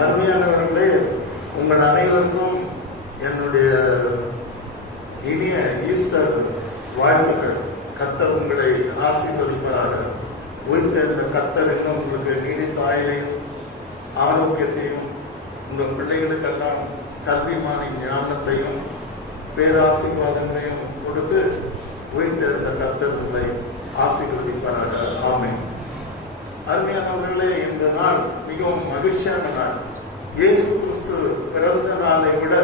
அருமையானவர்களே, உங்கள் அனைவருக்கும் என்னுடைய இனிய ஈஸ்டர் வாழ்த்துக்கள். கர்த்தர் உங்களை ஆசீர்வதிப்பாராக. உயிர்த்தெழுந்த கர்த்தர் இன்னும் உங்களுக்கு நீடித்த ஆயுளையும் ஆரோக்கியத்தையும், உங்கள் பிள்ளைகளுக்கெல்லாம் கல்விமான ஞானத்தையும் பேராசீர்வாதங்களையும் கொடுத்து உயிர்த்தெழுந்த கர்த்தர் உங்களை ஆசீர்வதிப்பாராக. ஆமென். அருமையானவர்களே, இந்த நாள் மிகவும் மகிழ்ச்சியான நாள். இயேசு கிறிஸ்து பிறந்த நாளை விட,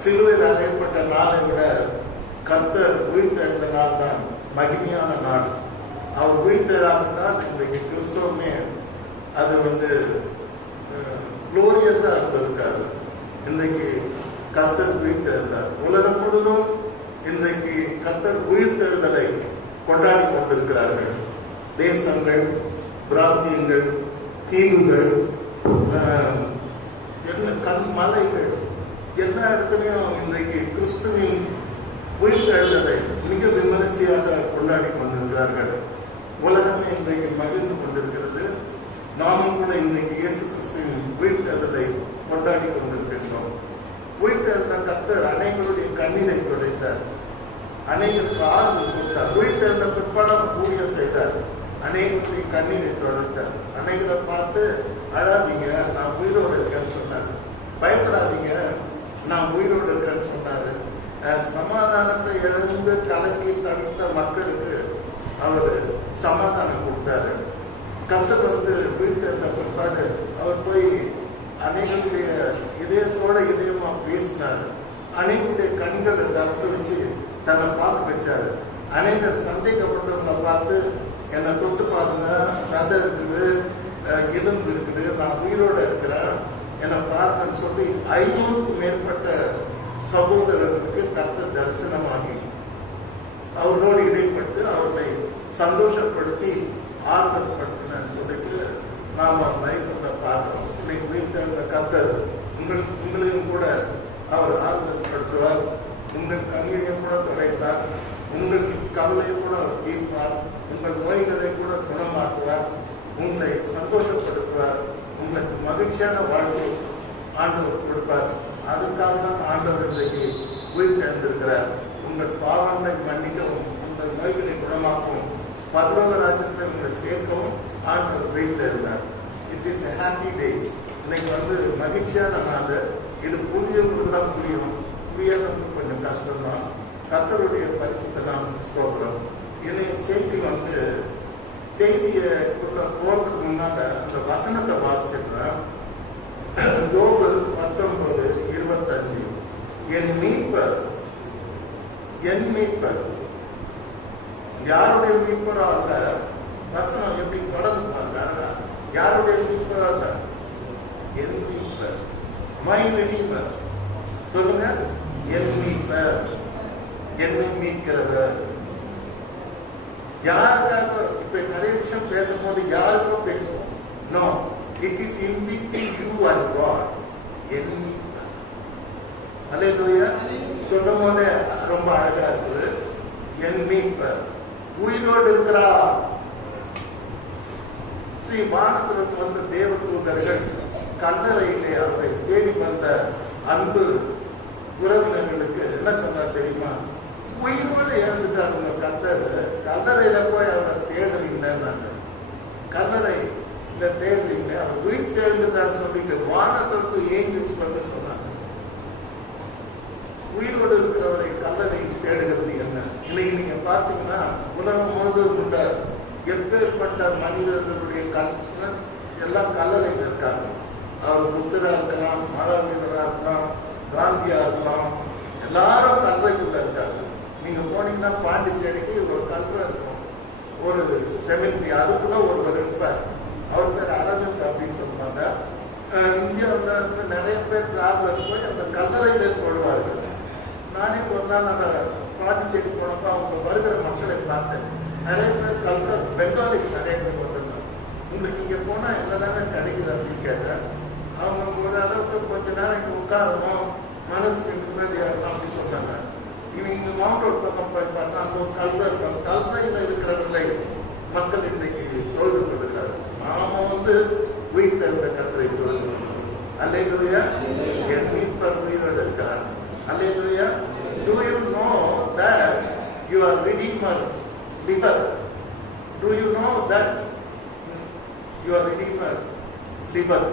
சிலுவையில் அறையப்பட்ட நாளை விட கர்த்தர் உயிர்த்தெழுந்த நாள் தான் மகிமையான நாள். அவர் உயிர்த்தெழாவிட்டால் இன்றைக்கு கிறிஸ்தவமே அது குளோரியஸா இருந்திருக்காது. இன்றைக்கு கர்த்தர் உயிர்த்தெழுந்தார். உலகம் முழுவதும் இன்றைக்கு கர்த்தர் உயிர்த்தெழுதலை கொண்டாடி கொண்டிருக்கிறார்கள். தேசங்கள், பிராந்தியங்கள், தீவுகள், மலைகள், எல்லா இடத்துலையும் இன்றைக்கு கிறிஸ்துவின் உயிர்த்தெழுதலை மிக விமரிசையாக கொண்டாடி கொண்டிருக்கிறார்கள். உலகமே இன்றைக்கு மகிழ்ந்து கொண்டிருக்கிறது. நாமும் கூட இன்றைக்கு இயேசு கிறிஸ்துவின் உயிர்த்தெழுதலை கொண்டாடி கொண்டிருக்கின்றோம். உயிர்த்தெழுந்த கர்த்தர் அனைவருடைய கண்ணீரை துடைத்தார், அனைவருக்கு ஆறுதல் கொடுத்தார். உயிர்த்தெழுந்த பிற்பாடம் ஊழியம் செய்தார், அனைவருடைய கண்ணீரை தொடர்ந்தார். அனைவரை பார்த்து அழாதீங்க, நான் உயிரோடு இருக்கேன்னு சொன்னார். பயப்படாதீங்க, நான் உயிரோடு இருக்கேன்னு சொன்னாரு. சமாதானத்தை இழந்து கலங்கி தவித்த மக்களுக்கு அவர் சமாதானம் கொடுத்தாரு. கர்த்தர் உயிர்த்தெழுந்த பிற்பாடு அவர் போய் அனைவருடைய இதயத்தோட இதயமா பேசினார். அனைவருடைய கண்களை தவிர்த்து வச்சு தன்னை பார்க்க வச்சாரு. அனைவர் சந்தேகப்பட்டவங்களை பார்த்து, என்னை தொட்டு பாருங்க, சதை இருக்குது, எலும்பு இருக்குது, நான் உயிரோட இருக்கிறேன், என்னை பாருங்கன்னு சொல்லி 500க்கும் மேற்பட்ட சகோதரர்களுக்கு கர்த்தர் தரிசனமாகி அவர்களோடு இடைப்பட்டு அவர்களை சந்தோஷப்படுத்தி ஆறுதல் படுத்தினு சொல்லிட்டு நாம் பைபிள்ல பார்க்கிறோம். இன்னைக்கு உயிர்த்தெழுந்த கர்த்தர் உங்களையும் கூட அவர் ஆறுதல் படுத்துவார். உங்கள் கண்ணீரையும் கூட துடைத்தார், உங்கள் கவலையை கூட அவர் தீர்ப்பார், உங்கள் நோய்களை கூட குணமாக்குவார், உங்களை சந்தோஷப்படுத்துவார், உங்களுக்கு மகிழ்ச்சியான வாழ்வை ஆண்டவர் கொடுப்பார். அதுக்காக தான் ஆண்டவர் இன்றைக்கு உயிர்த்தெழுந்திருக்கிறார். உங்கள் பாவங்களை மன்னிக்கவும், உங்கள் நோய்களை குணமாக்கவும், பரலோக ராஜ்யத்தில் உங்களை சேர்க்கவும் ஆண்டவர் உயிர்த்தெழுந்தார். It is a happy day. இன்னைக்கு மகிழ்ச்சியான நாள். இது புரியவங்களுக்கு தான் புரியும், புரியாதவங்களுக்கு கொஞ்சம் கஷ்டம்தான். கர்த்தருடைய பரிசுத்த நாமத்துக்கு ஸ்தோத்திரம். இன்றைய செய்தியை போறதுக்கு முன்னால அந்த வசனத்தை வாசிச்சிருக்கிறேன். யோபு 19:25. என் மீட்பர் யாருடைய மீட்பரா அல்ல. வசனம் எப்படி தொடர்ந்து யாருடைய மீட்பரா அல்ல, என் மீட்பர், மை ரெடீமர். சொல்லுங்க, என் மீட்பர், என்னை மீட்கிறவர். யாருக்காக இப்ப நிறைய விஷயம் பேசும்போது யாருக்கும் பேசுவோம்? No, it is in between you and God. என் மீட்பர். அல்லேலூயா. சொல்லும் போதே ரொம்ப அழகா இருக்குது. என் மீட்பர் உயிரோடு இருக்கிறா. ஸ்ரீ வானத்திற்கு தேவ தூதர்கள் கல்லறையிலே அவரை தேடி வந்த அன்பு உறவினர்களுக்கு என்ன சொன்னார் தெரியுமா? உயிரோடு இழந்துட்டார் உங்க கர்த்தர். கல்லறையில போய் அவரை தேடலீங்கன்னாங்க. கல்லறையில தேடலீங்க, அவர் உயிர் தேர்ந்துட்டார் சொல்லிட்டு வானத்திற்கு ஏஞ்சல்ஸ் சொன்னாங்க. உயிரோடு இருக்கிறவரை கல்லறை தேடுகிறது என்ன? இன்னைக்கு நீங்க பாத்தீங்கன்னா உலகம் முழுவதும் உள்ள எப்பேற்பட்ட மனிதர்களுடைய எல்லாம் கல்லறையில் இருக்காங்க. அவர் புத்தரா இருக்கலாம், மாதாவீரரா இருக்கலாம், காந்தியா இருக்கலாம், எல்லாரும் கல்லறைக்குள்ள இருக்காங்க. நீங்க போனீங்கன்னா பாண்டிச்சேரிக்கு ஒரு கல்லறை இருக்கும், ஒரு செமெட்ரி, அதுக்குள்ள ஒருவர் இருப்பார். அவர் பேர் அரவிந்த் அப்படின்னு சொல்லுவாங்க. இந்தியாவில் நிறைய பேர் டிராவலர்ஸ் போய் அந்த கல்லறையில தொழுவார்கள். நானே ஒரு நாள் அந்த பாண்டிச்சேரி போனப்ப அவங்க வருகிற மக்களை பார்த்தேன். நிறைய பேர் கல்லறை, பெங்காலிஸ் நிறைய பேர் வந்திருந்தாங்க. உங்களுக்கு இங்க போனா என்னதானே கிடைக்குது அப்படின்னு கேட்டேன். அவங்க ஒரு அளவுக்கு கொஞ்ச நேரம் இங்க உட்காரணும், மனசுக்கு நிம்மதியா இருக்கும் அப்படி சொன்னாங்க. இவங்க மவுண்ட் ரோட் பக்கம் போய் பார்த்தா அங்க ஒரு கல்வை இருப்பாங்க. கல்வையில இருக்கிறவர்களை மக்கள் இன்னைக்கு தொழுது கொள்கிறார்கள். நாம உயிர் தந்த கர்த்தரை தொழுது அல்லேலூயா. என் மீட்பர் உயிரோடு இருக்கிறார். அல்லேலூயா. Do you know that your Redeemer liveth? Do you know that your Redeemer liveth?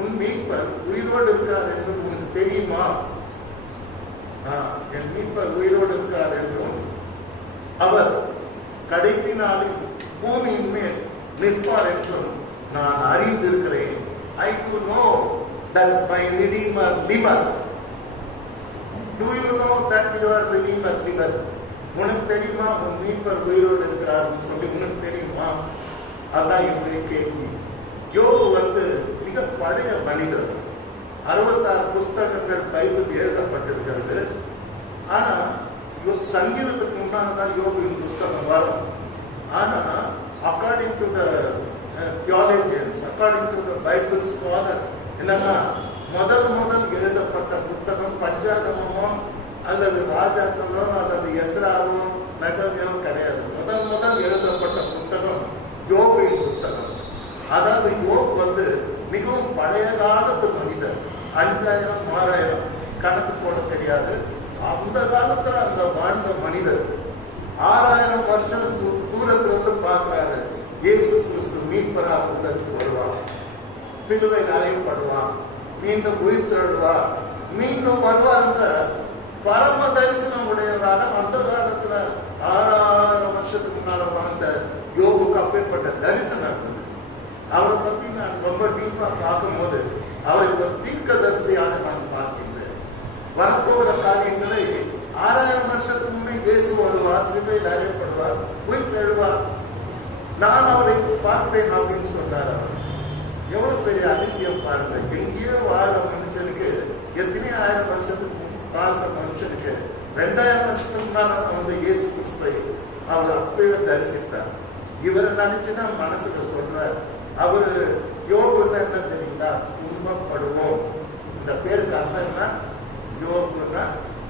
உன் மீட்பர் உயிரோடு இருக்கிறார் என்பது உங்களுக்கு தெரியுமா? என் மீட்பர் உயிரோடு இருக்கிறார் என்றும் அவர் கடைசி நாளில் பூமியின் மேல் நிற்பார் என்றும் நான் அறிந்திருக்கிறேன். I do know that my Redeemer liveth. Do you know that your Redeemer liveth? உனக்கு தெரியுமா உன் மீட்பர் உயிரோடு இருக்கிறார் சொல்லி உனக்கு தெரியுமா? அதான் என்னுடைய கேள்வி. யோபு மிக பழைய மனிதர். 66 புஸ்தகங்கள் பைபிள் எழுதப்பட்டிருக்கிறது. ஆனா சங்கீதத்துக்கு முன்னால்தான் யோபுவின் புஸ்தகம் வரும். ஆனா according to the theologians, according to the Bible scholar, என்னன்னா முதல் எழுதப்பட்ட புத்தகம் பஞ்சாகமோ அல்லது ராஜாக்களோ அல்லது எஸ்ராவோ நகமியோ கிடையாது. முதல் எழுதப்பட்ட புத்தகம் யோபுவின் புஸ்தகம். அதாவது யோபு மிகவும் பழைய காலத்து மனிதர். 5000 6000 கணக்கு போட தெரியாது. அந்த காலத்துல அந்த வாழ்ந்த மனிதர் 6000 வருஷம் தூரத்திலிருந்து பார்க்கிறாரு. இயேசு கிறிஸ்து மீட்பராக உலகத்துக்கு வருவார், சிலுவையில் அறையப்படுவார், மீண்டும் உயிர் திரளுவார், மீண்டும் வருவார்ன்ற பரம தரிசனம் உடையவராக அந்த காலத்துல 6000 வருஷத்துக்கு முன்னால வாழ்ந்த யோபுக்கு அப்பேற்பட்ட தரிசனம் இருந்தது. அவரை பத்தி நான் ரொம்ப டீப்பா பார்க்கும்போது அவரை ஒரு தீர்க்கதரிசியாக நான் பார்க்கின்றேன். வரப்போகிற காரியங்களை 6000 வருஷத்துக்கு முன்னே இயேசு வருவார், சிலுவையில் அறையப்படுவார், உயிர் எழுவார், நான் அவரை பார்ப்பேன் அப்படின்னு சொன்னார். எவ்வளவு பெரிய அதிசயம் பாருங்க. எங்கேயோ வாழ மனுஷனுக்கு எத்தனை 1000 வருஷத்துக்கு வாழ்ந்த மனுஷனுக்கு 2000 வருஷத்துக்கு முன்னால இயேசு கிறிஸ்துவை அவர் அப்பவே தரிசித்தார். இவரை நினைச்சுன்னா மனசுல சொல்றார். அவரு யோபுன்னா என்ன தெரியுங்களா? துன்பப்படுவோம். இந்த பேருக்கு அர்த்தம் என்ன? யோபுன்னா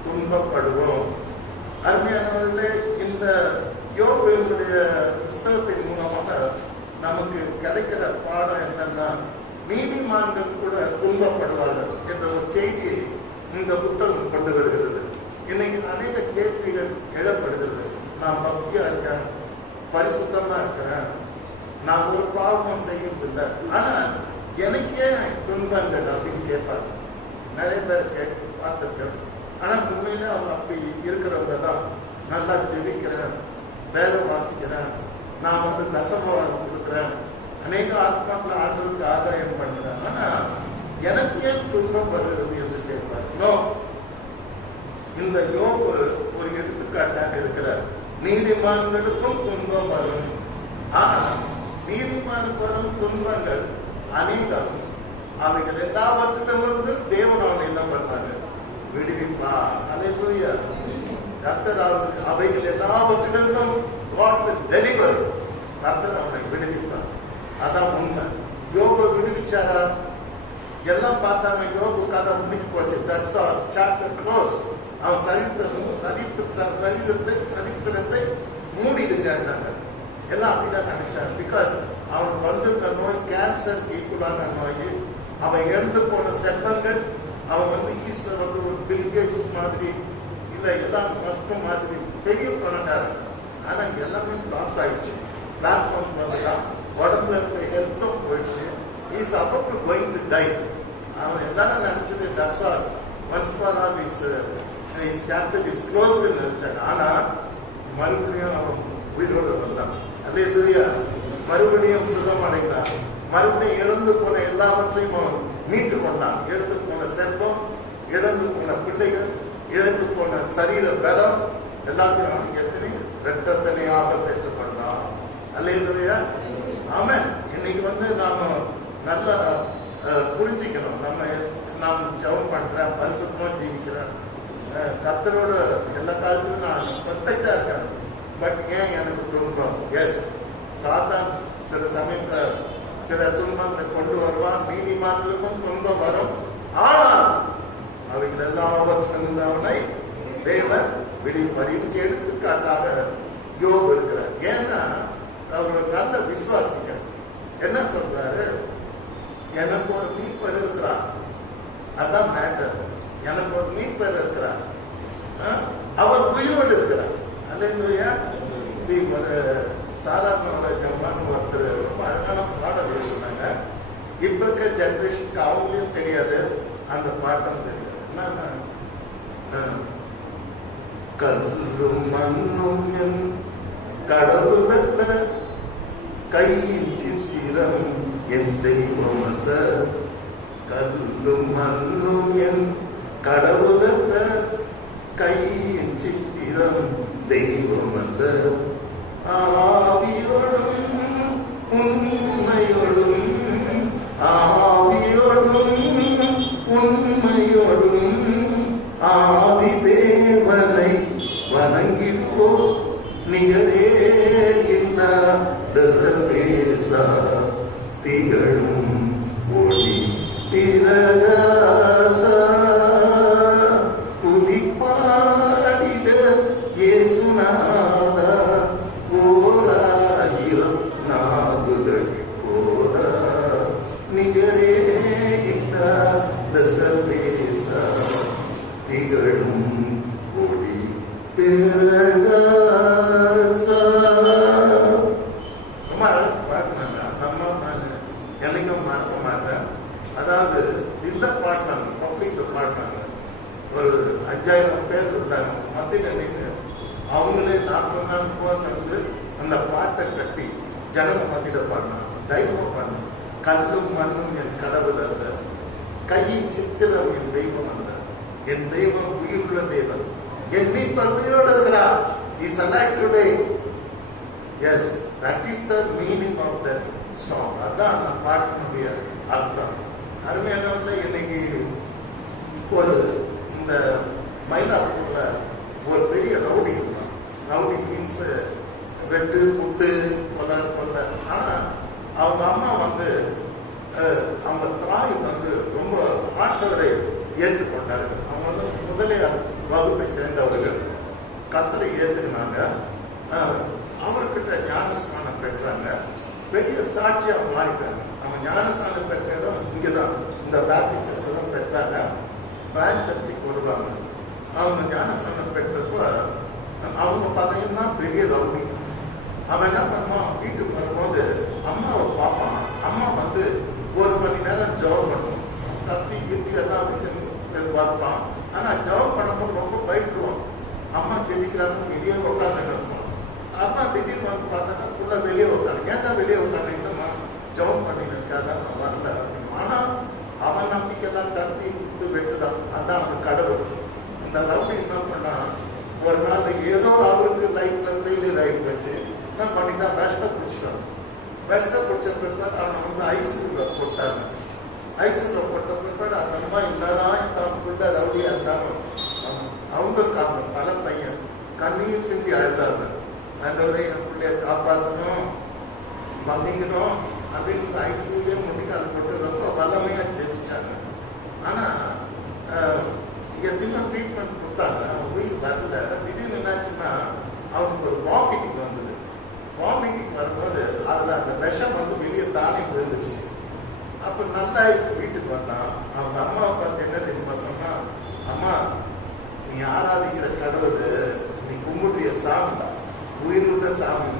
துன்பப்படுவோம். அருமையானவர்களே, இந்த யோபுவினுடைய புஸ்தகத்தின் மூலமாக நமக்கு கிடைக்கிற பாடம் என்னன்னா, நீதிமான்கள் கூட துன்பப்படுவார்கள் என்ற ஒரு செய்தி இந்த புத்தகம் கொண்டு வருகிறது. இன்னைக்கு அநேக கேள்விகள் எழப்படுகிறது. நான் பக்தியா இருக்கேன், பரிசுத்தமா இருக்கிறேன், நான் ஒரு பாவமும் செய்யறதில்லை, ஆனா எனக்கே துன்பங்கள் அப்படின்னு கேட்பாங்க. நிறைய பேர் பார்த்துருக்கேன். ஆனா உண்மையில அவங்க அப்படி இருக்கிறவங்க தான். நல்லா ஜெபிக்கிறேன், வேலை வாசிக்கிறேன், நான் தசமவாரம் கொடுக்குறேன், அநேக ஆத்மாக்களை ஆண்டவருக்கு ஆதாயம் பண்ணுறேன், ஆனா எனக்கு ஏன் துன்பம் வருகிறது என்று கேட்பாங்க. இந்த யோபு ஒரு எடுத்துக்காட்டாக இருக்கிறார். நீதிமான்களுக்கும் துன்பம் வரும். ஆனா நீதிமானுக்கு வரும் துன்பங்கள் அநேகம். அவைகள் எல்லாவற்றிலிருந்து தேவன் அவனை என்ன பண்ணாரு? விடுவிப்பா. அல்லேலூயா. கர்த்தர் அவைகள் எல்லாவற்றிலிருந்தும் God will deliver. கர்த்தர் அவனை விடுவிப்பார். அதான் உண்மை. யோபு விடுவிச்சாரா? எல்லாம் பார்த்தாங்க. யோபு கதை முடிச்சு போச்சு. That's all. Chapter closed. அவன் சரித்திரத்தை மூடிடுங்க. எல்லாம் அப்படிதான் நினைச்சார். பிகாஸ் அவன் வந்திருந்த நோய் கேன்சர் ஈக்குவலான நோய். அவன் இறந்து போன செல்வங்கள், அவன் ஈஸ்டர் ஒரு பில்கேட்ஸ் மாதிரி இல்லை, எல்லாம் மஸ்ட் மாதிரி பெரிய பணக்காரன். ஆனா எல்லாமே லாஸ் ஆயிடுச்சு. பிளாட்ஃபார்ம் வரலாம், உடம்புல இருக்க ஹெல்த்தும் போயிடுச்சு. Is about to going to tie. அவன் எல்லாரும் நினைச்சது that's all, once for all is chapter is closed நினைச்சாங்க. ஆனா மறுபடியும் அவன் உயிரோடு வந்தான். அல்லேலூயா. மறுபடியும் சுகம் அடைந்தான். மறுபடியும் இழந்து போன எல்லாவற்றையும் அவன் மீட்டு கொண்டான். இழந்து போன செல்வம், இழந்து போன பிள்ளைகள், இழந்து போன சரீர பலம் எல்லாத்தையும் அவன் எத்தனை இரட்டத்தனையாக பெற்றுக்கொண்டான். அல்லேலூயா. ஆமென். இன்னைக்கு நாம நல்லா புரிஞ்சுக்கணும். நாம் ஜெபம் பண்றேன், பரிசுத்தமா ஜீவிக்கிறேன், கர்த்தரோட எல்லா காலத்திலும் நான் பெர்ஃபெக்டா இருக்கேன். பட் ஏன் எனக்கு துன்பம்? எஸ், சாத்தான் சில சமயத்துல சில துன்பங்களை கொண்டு வருவான். நீதிமான்களுக்கும் துன்பம் வரும். ஆனால் அவைகள் எல்லாவற்றிலிருந்து அவனை தேவன் விடுவிப்பார். இதுக்கு எடுத்துக்காட்டாக யோபு இருக்கிறார். ஏன்னா அவர் நல்ல விசுவாசிக்க என்ன சொல்றாரு? எனக்கு ஒரு மீட்பர் இருக்கிறார். அதான் மேட்டர். எனக்கு ஒரு மீட்பர் இருக்கிறார். அவர் உயிரோடு இருக்கிறார். அல்லேலூயா. ஒரு சாதாரண ஜம்மான் ஒருத்தர் ரொம்ப அழகான பாடல் எழுதினாங்க. இப்ப இருக்க ஜெனரேஷனுக்கு அவங்களையும் தெரியாது, அந்த பாட்டம் தெரியாது. என்னன்னா, கல்லும் மண்ணும் என் கடவுளல்ல, கையின் சித்திரம் என் தெய்வம் அல்ல. கல்லும் மண்ணும் என் கடவுளல்ல, கையின் சித்திரம் தெய்வம் அல்ல. ஆவியோடும் உண்மையோடும், ஆவியோடும் உண்மையோடும் ஆதி தேவனை வணங்கிடுவோம். நிகரே இல்லாத சர்வேசா, திகழும் ஒளி பிரகாசா, துதிப்பாடிட இயேசுநாதா, ஓராயிரம் நாவுகள் போதா. நிகரே இல்லாத சர்வேசா, திகழும் ஒளி பிரகாசா. ரொம்ப அழகு பாடினாங்க. அந்த அம்மா நான் என்னைக்கும் மறக்க மாட்டேன். அதாவது இல்ல பாடினாங்க, பப்ளிக்ல பாடினாங்க. ஒரு 5000 பேர் இருந்தாங்க மத்தியில நின்று. அவங்களே 40 நாள் சேர்ந்து அந்த பாட்டை கட்டி ஜனங்க மத்தியில பாடினாங்க. தைரியமா பாடினாங்க. கல்லும் மண்ணும் என் கடவுள் அல்ல, கையின் சித்திரம் என் தெய்வம் அல்ல. என் தெய்வம் உயிருள்ள தேவன், என் மீட்பர் உயிரோடு இருக்கிறார். He is alive today. Yes, that is the meaning of that song. அதான் அந்த பாட்டினுடைய அர்த்தம். அருமையானவர்களே, இன்னைக்கு ஒரு இந்த மயிலாப்பூர்ல ஒரு பெரிய ரவுடி இருந்தான். ரவுடி மீன்ஸ் வெட்டு குத்து கொலை கொலை. ஆனா அவங்க அம்மா அவங்க தாய் ரொம்ப ஆண்டவரை ஏற்றுக்கொண்டார்கள். அவங்க முதலே வகுப்பை சேர்ந்தவர்கள் கத்தரை ஏற்றுக்கினாங்க. அவர்கிட்ட ஞானஸ்நானம் பெற்றாங்க. பெரிய சாட்சியா மாறிட்டாங்க. அவங்க ஞானஸ்நானம் பெற்ற இடம் இங்கதான், இந்த பேப்டிஸ்ட் சர்ச்சில் தான் பெற்றாங்க. பிரான்ச் சர்ச்சுக்கு வருவாங்க. அவங்க ஞானஸ்நானம் பெற்றப்ப அவங்க பையன் தான் பெரிய ரவுடி. அவன் என்ன பண்ணுவான், வீட்டுக்கு வரும்போது அம்மாவை பார்ப்பான். அம்மா 1 மணி நேரம் ஜெபம் பண்ணுவோம். கத்தி கித்தி எல்லாம் வச்சு பார்ப்பான். ஆனா ஜெபம் பண்ணும்போது ரொம்ப பயப்படுவான். அம்மா ஜெபிக்கிறாங்க, வெளியே உட்காந்து இருப்பான். அம்மா திடீர்னு வந்து பார்த்தா ஃபுல்லா வெளியே உட்காந்து. ஏன்டா வெளியே உட்காந்துமா ஜெபம் பண்ணிட்டு இருக்காதான் வரல. ஆனா அவன் நம்பிக்கை தான் கத்தி குத்து வெட்டுதான். அதான் அவன் கடவுள். இந்த ரவுடி என்ன பண்ணா, ஒரு நாள் ஏதோ அவருக்கு லைஃப்ல ஃபெயிலியர் ஆகிட்டு வச்சு என்ன பண்ணிட்டா, விஷத்தை பிடிச்சிட்டான். விஷத்தை பிடிச்ச பிற்பாடு அவனை ஐசியூல போட்டாங்க. ஐசியூல போட்ட பிற்பாடு அந்த அம்மா இல்லதான் தான் பிள்ளை ரவுடியா இருந்தாலும் அவங்க காரணம் பல பையன் கண்ணீர் சிந்தி அழுதாங்க. ஆண்டவரே, என் பிள்ளைய காப்பாற்றணும், மன்னிக்கணும் அப்படின்னு ஐசியூலே முடிக்காது போட்டு ரொம்ப வல்லமையா ஜெபிச்சாங்க. ஆனா எத்தனை ட்ரீட்மெண்ட் கொடுத்தாங்க, உயிர் வரல. திடீர்னு என்னாச்சுன்னா அவனுக்கு ஒரு வாமிட்டிங் வந்தது. வாமிட்டிங் வரும்போது அதுல அந்த விஷம் வெளியே தானே விழுந்துச்சு. அப்ப நல்லா வீட்டுக்கு வந்தான். அவங்க அம்மாவை பார்த்து என்ன தெரியுமா சொன்னா, அம்மா, நீ ஆராதிக்கிற கடவுள், நீ கும்பிட்டுய சாமி உயிருள்ள சாமி.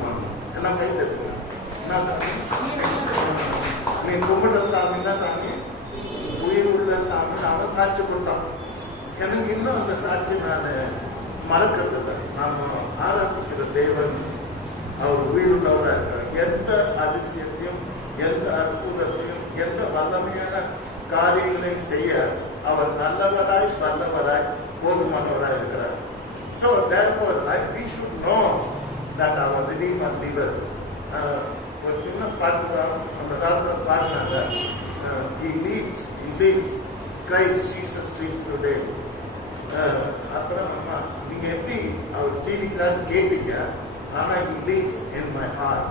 என்ன கை தட்டுங்க, என்ன சாமி நீ கும்பிடுற சாமின்னா சாமி உயிர் உள்ள சாமி. அவன் சாட்சி கொடுத்தான். எனக்கு இன்னும் அந்த சாட்சி நான் மறக்கிறது. நாம ஆராதிக்கிற தேவன் அவர் உயிருள்ளவராக இருக்கிறார். எந்த அதிசயத்தையும் எந்த அற்புதத்தையும் எந்த வல்லமையான காரியங்களையும் செய்ய அவர் நல்லவராய் வல்லவராய் போதுமானவராய் இருக்கிறார். So therefore, like we should know that our Redeemer lives. ஒரு சின்ன பாட்டு தான் அந்த காலத்தில் பாடினாங்க. He lives, Christ Jesus lives today. அப்புறம் நீங்க எப்படி அவர் ஜீவிக்கிறாரு கேட்பீங்க. ஆனா he lives in my heart.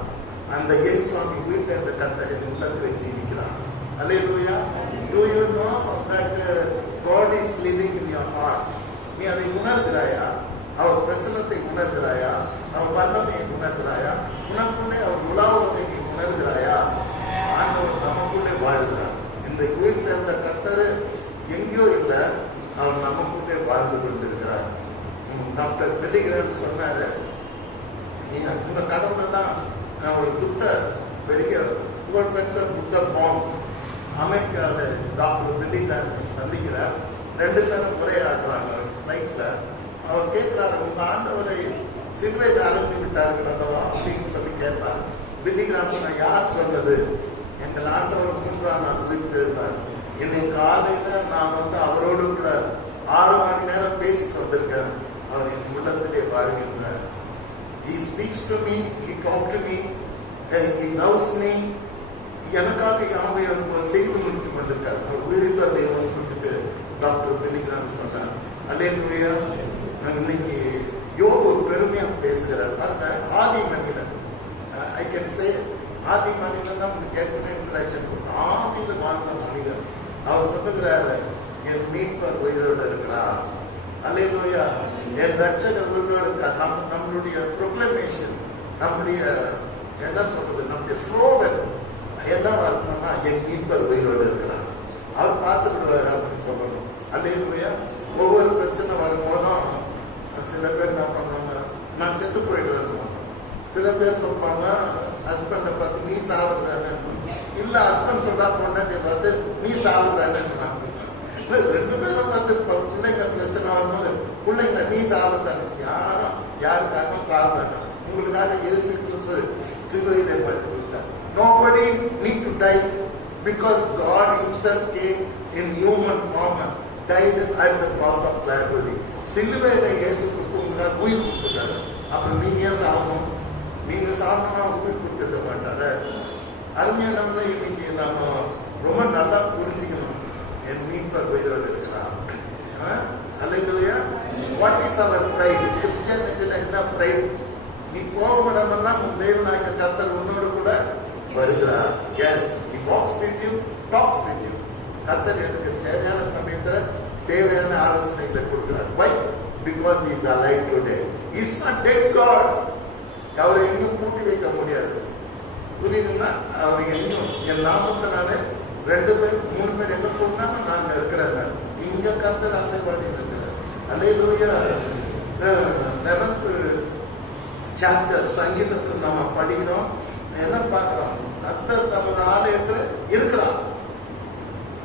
அந்த இயேசு சுவாமி உயிர்த்தெழுந்த கர்த்தரின் உள்ளத்தில் ஜீவிக்கிறார். அல்லேலூயா. Do you know that God is living in your heart? நீ அதை உணர்கிறாயா? அவர் பிரசன்னத்தை உணர்கிறாயா? அவர் வல்லமையை உணர்கிறாயா? உனக்குள்ளே அவர் உலாவுவதை நீ உணர்கிறாயா? ஆண்டவர் நமக்குள்ளே வாழ்கிறார். இன்றைக்கு உயிர் சேர்ந்த கர்த்தர் எங்கேயோ இல்லை, அவர் நமக்குள்ளே வாழ்ந்து கொண்டிருக்கிறார். டாக்டர் பெல்லிகிராம் சொன்னாரு, நீங்க உங்க கடவுளை தான் ஒரு புத்த பெரிய புகழ்பெற்ற புத்த பாம் அமெரிக்காவில் டாக்டர் பெல்லிகிராம் சந்திக்கிறார். 2 பேரும் உரையாடுறாங்க ஃப்ளைட்ல. அவர் கேட்கிறாரு, உங்க ஆண்டவரை சிலுவையில் அழைத்து விட்டார்கள் அப்படின்னு சொல்லி கேட்பார். பெல்லிகிராம் சொன்ன, யார் சொன்னது? எங்கள் ஆண்டவர் 3ஆம் நாள் உயிர்த்து இருந்தார். இன்னைக்கு காலையில நான் அவரோடு கூட 6 மணி நேரம் பேசிட்டு வந்திருக்கேன். அவர் என் உள்ளத்திலே வாழ்கின்றார். He speaks to me, he talks to me, and he loves me. எனக்காக யாவை செய்து முடித்து கொண்டிருக்கார். அவர் உயிரிட்ட தேவன் சொல்லிட்டு டாக்டர் பெல்லிகிராம் சொன்னார். அல்லேலூயா. இன்னைக்கு யோபு பெருமையா பேசுகிறார். பாருங்க, ஆதி மனிதன், ஐ கேன் சே ஆதி மனிதன் தான் கேட்கணும் இன்ட்ராக்ஷன். ஆதியில வாழ்ந்த மனிதன் அவர் சொல்லுகிறாரு, என் மீட்பர் உயிரோடு இருக்கிறார். அல்லேலூயா. என் ரட்சகர் உயிரோடு இருக்கிறார். நம்மளுடைய ப்ரொக்ளமேஷன், நம்முடைய என்ன சொல்றது, நம்முடைய ஸ்லோகன் என்ன வரணும்னா, என் மீட்பர் உயிரோடு இருக்கிறார், அவர் பார்த்துக்கிடுவார் அப்படின்னு சொல்லணும். அல்லேலூயா. ஒவ்வொரு பிரச்சனை வரும்போதும் சில பேர் என்ன பண்ணுவாங்க, நான் செத்து போயிடுவேன். சில பேர் சொல்லுவாங்க, ஹஸ்பண்டை பார்த்து நீ சாவுதானே, இல்ல ஹஸ்பண்ட் சொல்றா பொண்டாட்டியை பார்த்து நீ சாவுதானே. 2 பேரும் பார்த்து பிள்ளைங்க பிரச்சனை வரும்போது பிள்ளைங்க நீ சாவுதானே, யாருக்காக சாவுதானே, உங்களுக்காக இயேசு கிறிஸ்து சிலுவையிலே மரித்தார். Nobody need to die because God himself came in human form and died at the cross of Calvary. சிலுவையில இயேசு கிறிஸ்து உங்களுக்காக உயிர் கொடுத்துட்டாரு. அப்புறம் நீங்க சாகணும், நீங்க சாகணும்னா உயிர் கொடுத்துக்க மாட்டாரு. அருமையானவங்கள இன்னைக்கு நாம ரொம்ப நல்லா புரிஞ்சுக்கணும், என் மீட்பர் உயிரோடு இருக்கிறார். அல்லேலூயா. வாட் இஸ் அவர் பிரைட்? கிறிஸ்டியானிட்டில என்ன பிரைட்? நீ கோபப்படாமல்லாம் உன் தேவனாகிய கர்த்தர் உன்னோடு கூட வருகிறார். Yes, he walks with you, talks with you. கர்த்தர் எனக்கு தேவையான சமயத்துல தேவையான ஆலோசனைகளை கொடுக்கிறார். Why? Because he is alive today. He is not dead God. அவரை இன்னும் கூட்டி வைக்க முடியாது. புரியுதுன்னா, அவர் இன்னும் என் நாமத்தினால 2 பேர் 3 பேர் எங்க போனாலும் நாங்க இருக்கிறாங்க. இங்க கர்த்தர் ஆசீர்வாதி இருக்கிறார். அல்லேலூயா. 11th சாப்டர் சங்கீதத்தில் நம்ம படிக்கிறோம். என்ன பார்க்கிறோம்? கர்த்தர் தமது ஆலயத்தில் இருக்கிறார்.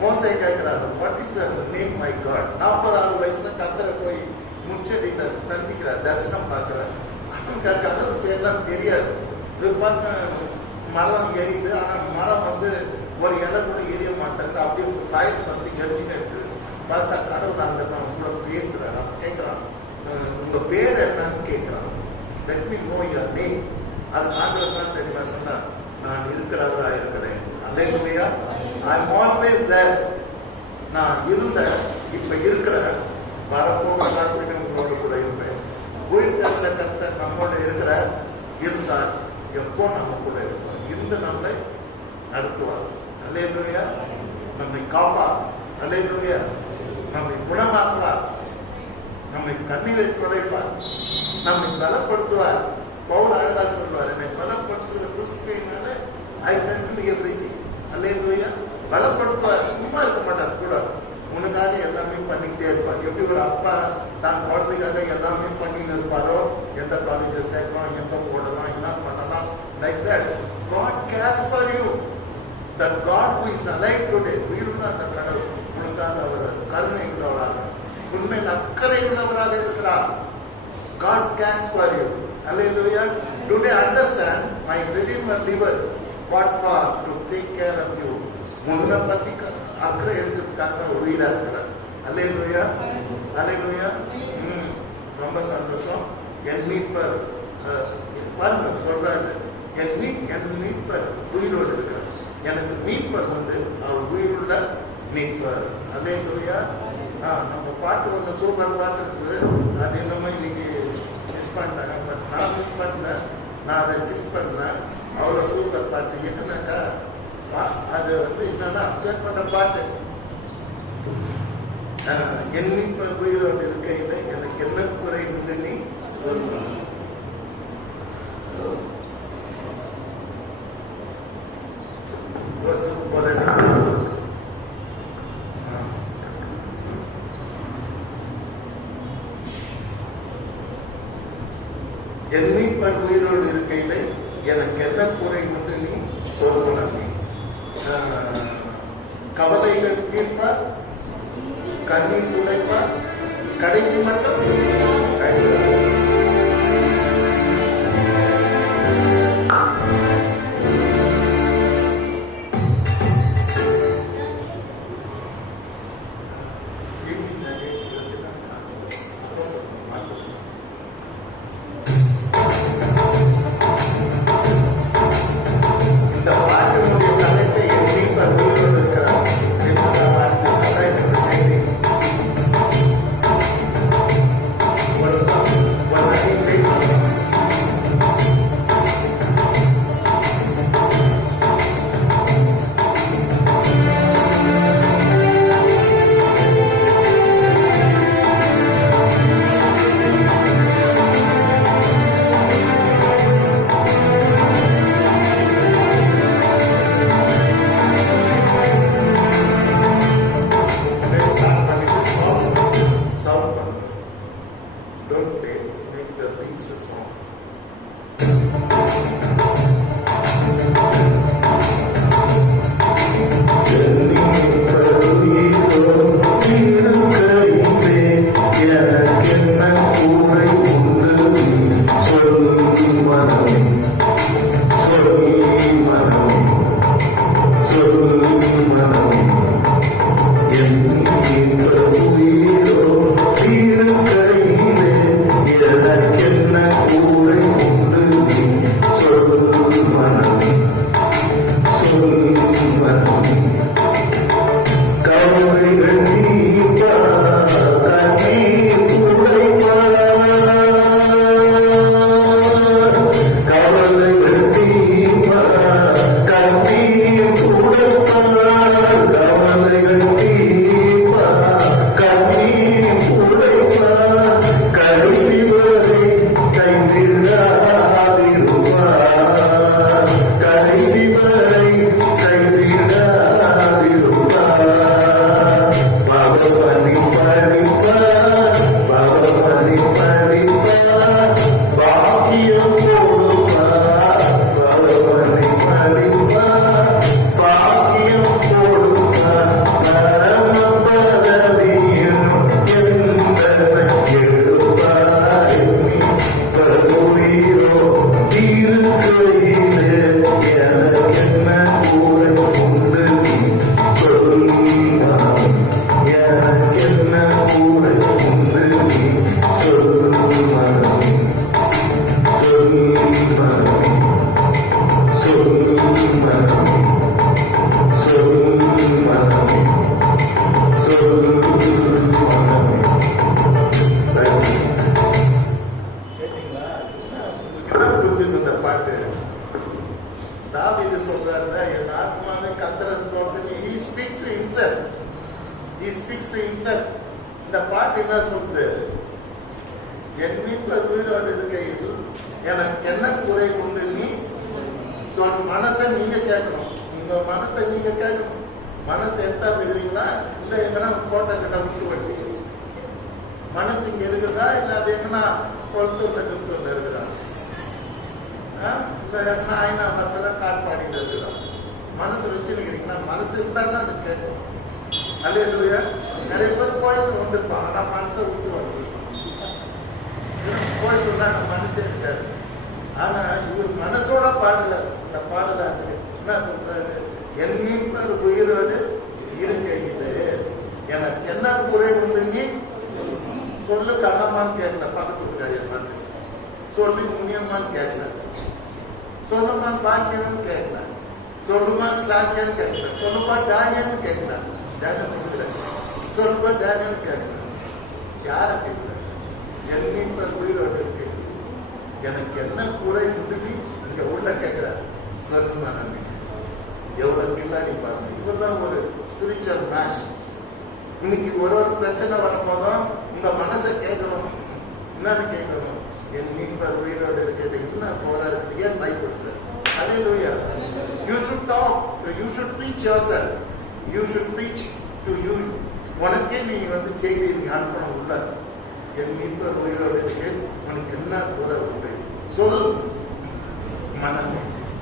மோசே கேட்கிறார், what is your name my God? 40வது வயசுல கர்த்தரை போய் முச்சடியில சந்திக்கிறார், தரிசனம் பார்க்கிறார். கடவுளுக்கு எல்லாம் தெரியாது. மரம் எரியுது, ஆனா மரம் ஒரு இலை கூட எரிய மாட்டாங்க. அப்படியே ஃபயர் எரிஞ்சுட்டு பார்த்தா கடவுள் அந்த கூட பேசுறாரு. அவன் கேட்கிறான், உங்க பேர் என்னன்னு கேட்கிறான். Let me no your name. அது ஆண்டவர் தான் தெரியுமா சொன்னார், நான் இருக்கிறவரா இருக்கிறேன். அல்லேலூயா. ஐ அம் ஆல்வேஸ் தேர். நான் இருந்த, இப்ப இருக்கிற, வரப்போக காலத்துக்கு உங்களோட கூட இருப்பேன். உயிர்த்தெழுந்த கர்த்தர் நம்மோட இருக்கிறார். இருந்தால் எப்போ நம்ம கூட இருப்பார், இருந்து நம்மை நடத்துவார். அல்லேலூயா. நம்மை காப்பார். அல்லேலூயா. நம்மை குணமாக்குவார், நம்மை கண்ணீரை துடைப்பார், நம்மை பலப்படுத்துவார். பவுல் அழகா சொல்வார், என்னை பலப்படுத்துகிற கிறிஸ்துவினால ஐ கேன் டு எவ்ரிதிங். அல்லேலூயா. பலப்படுத்துவார், சும்மா இருக்க மாட்டார், கூட உனக்காக எல்லாமே பண்ணிக்கிட்டே இருப்பார். எப்படி ஒரு அப்பா தான் குழந்தைக்காக எல்லாமே பண்ணின்னு இருப்பாரோ, எந்த காலேஜில் சேர்க்கலாம், எங்க போடலாம், என்ன பண்ணலாம், like that God cares for you. That God who is alive today, உயிருள்ள அந்த கடவுள் உனக்காக அவர் கருணை உள்ளவராக, உண்மையில் அக்கறை உள்ளவராக இருக்கிறார். God cares for you. Hallelujah. Today understand, my Redeemer liveth. What for? To take care of you. முன்ன பத்தி அக்கறை எடுத்துக்காக ஒரு உயிரா இருக்கிறார். அல்லேலூயா. அல்லேலூயா. ரொம்ப சந்தோஷம். என் மீட்பர் பாருங்க சொல்றாரு, என் மீட்பர் உயிரோடு இருக்கிறார். எனக்கு மீட்பர் அவர் உயிருள்ள மீட்பர். அல்லேலூயா. நம்ம பாட்டு ஒன்று சூப்பர் பாட்டு இருக்குது. அது என்னமோ இன்னைக்கு மிஸ் பண்ணிட்டாங்க. பட் நான் மிஸ் பண்ணல, நான் அதை மிஸ் பண்ணேன். அவ்வளோ சூப்பர் பாட்டு. என்னன்னாக்கா அது என்னன்னா கேட்பட்ட பாட்டு. என் மீட்பர் உயிரோடு இருக்கையில எனக்கு என்ன குறை உண்டு நீ சொல்லுவாங்க. கவலைகள் தீர்ப்பார், கண்ணீர் துடைப்பார், கடைசி மட்டும்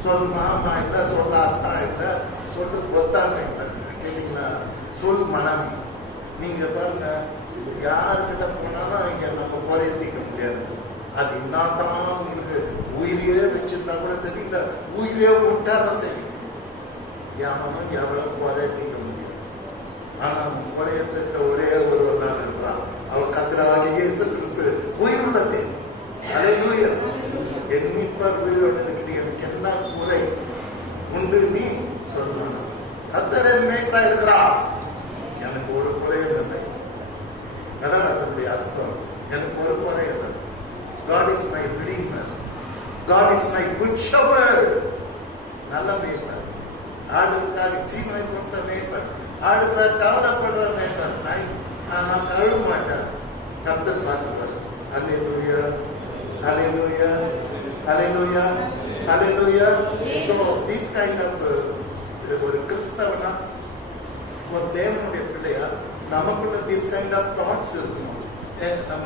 சொல் மாமா இல்லை, சொல்ல அத்தா இல்லை, சொல்லு கொத்தாங்க இல்லை, கேட்டீங்களா? மனம். நீங்க பாருங்க, யாருக்கிட்ட போனாலும் இங்க நம்ம குறைய தீர்க்க முடியாது. அது என்னதான் உங்களுக்கு உயிரியே வச்சிருந்தா கூட தெரியல, உயிரியே விட்டாலும் சரி, யாரும் எவ்வளவு குறைய தீர்க்க முடியும். ஆனா குறைய தீர்க்க ஒரே ஒருவர் தான் இருக்கிறார். அவர் கர்த்தராகிய இயேசு கிறிஸ்து உயிருள்ளது. அல்லேலூயா. என் மீட்பர் உயிரோடு எனக்கு என்ன குறை உண்டு நீ சொல்லணும். கர்த்தர் என் மீட்பராக இருக்கிறார், எனக்கு ஒரு குறையும் இல்லை. அதான் அதனுடைய அர்த்தம். எனக்கு ஒரு குறை இல்லை. God is my redeemer. God is my good shepherd. நல்ல மேய்ப்பர். ஆடுக்காக ஜீவனை கொடுத்த மேய்ப்பர். ஆடுக்காக கவலைப்படுற மேய்ப்பர். நான் கழுவ மாட்டேன். கர்த்தர் பார்த்துப்பார். அல்லேலூயா, அல்லேலூயா, அல்லேலூயா, அல்லேலூயா. So this kind of ஒரு கிறிஸ்தவனா, ஒரு தேவனுடைய பிள்ளையா, நமக்குள்ள this kind of thoughts இருக்கணும்.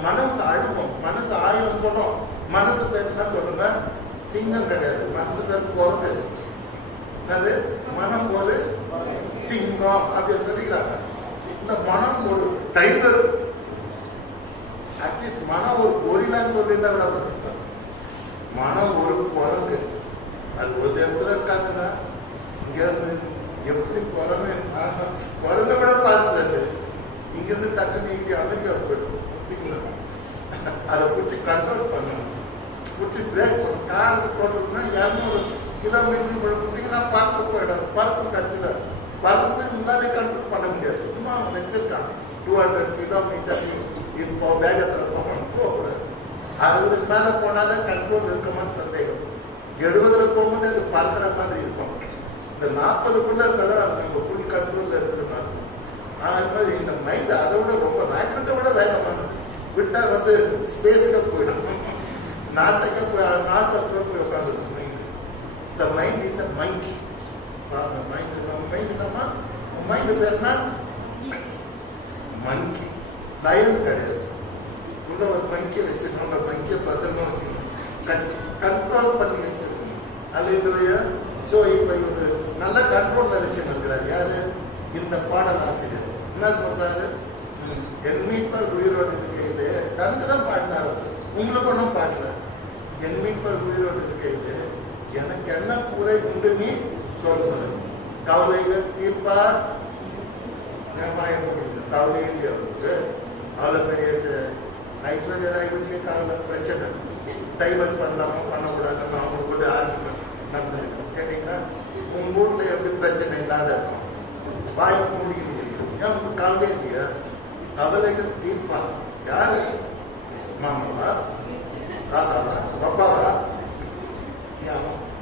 மனசு அழுவோம், மனசு ஆயிரம் சொல்லும். மனசு பேர் என்ன சொல்லுங்க, சிங்கம் கிடையாது, மனசு பேர் குரங்கு. அது மனம் ஒரு சிங்கம் அப்படின்னு சொல்லிக்கிறாங்க. இந்த மனம் ஒரு டைகர், அட்லீஸ்ட் மனம் ஒரு கொரிலான்னு சொல்லியிருந்தா விட, மனம் ஒரு குரங்கு. அது ஒரு இடத்துல இருக்காதுன்னா இங்க இருந்து எப்படி குரங்கு, குரங்கை விட பாஸ்ட் அது. இங்கிருந்து டக்குன்னு இங்கே அமெரிக்கா போயிடும். அதை பிடிச்சி கண்ட்ரோல் பண்ணணும், பிடிச்சி பிரேக் பண்ணணும். கார் போட்டோம்னா 200 கிலோமீட்டர் கொடுத்தீங்கன்னா பார்த்து போயிடும். பறக்கும் கட்சியில பறந்து முன்னாலே கண்ட்ரோல் பண்ண முடியாது. சும்மா அவன் வச்சிருக்கான் 200 கிலோமீட்டர் இப்போ வேகத்தில் போகணும், போகக்கூடாது. 60க்கு மேலே போனாதான் கண்ட்ரோல் இருக்குமான்னு சந்தேகம். 70 போகும்போது அது பறக்கிற மாதிரி இருக்கும். இந்த 40க்குள்ள இருந்தாதான் அது நம்ம ஃபுல் கண்ட்ரோல்ல இருக்கிற மாதிரி. இந்த மைண்ட் அதை விட ரொம்ப ராக்கெட்டை விட வேகமானது. விட்டா வந்து ஸ்பேஸ்க்கு போயிடும், நாசைக்கு போய் போய் உட்காந்துருக்கும் mind. The mind is a monkey. Mind பேர்னா மங்கி, லயன் கிடையாது. உள்ள ஒரு மங்கியை வச்சிருக்கோம், அந்த மங்கியை பத்திரமா வச்சுக்கணும், கண்ட்ரோல் பண்ணி வச்சிருக்கணும். அல்லேலூயா. ஸோ இப்போ ஒரு நல்ல கண்ட்ரோல்ல வச்சுருக்கிறார் யாரு? இந்த பாடல் ஆசிரியர். என்ன சொல்றாரு? என் மீட்பர் உயிரோடு இருக்கையிலே, தனக்கு தான் பாடினார், உங்களுக்கு ஒன்றும் பாடல. என் மீட்பர் உயிரோடு இருக்கையிலே எனக்கு என்ன குறை உண்டு நீ சொல்ற. கவலைகள் தீர்ப்பா, கவலை இல்லையா அவருக்கு? அவ்வளோ பெரிய ஐஸ்வர்யா ராய் வீட்டுக்கு கவலை பிரச்சனை, டைவர்ஸ் பண்ணலாமா பண்ணக்கூடாதுன்னு அவங்களுக்கு ஆர்குமெண்ட் நடந்திருக்கும். கேட்டீங்கன்னா உங்க வீட்டில் எப்படி பிரச்சனை இல்லாத இருக்கும், வாய்ப்பு முடியும். கவலை இல்லையா? கவலைகள் தீர்ப்பா யாரு? மாமாவா, சாதாவா, பப்பாவா?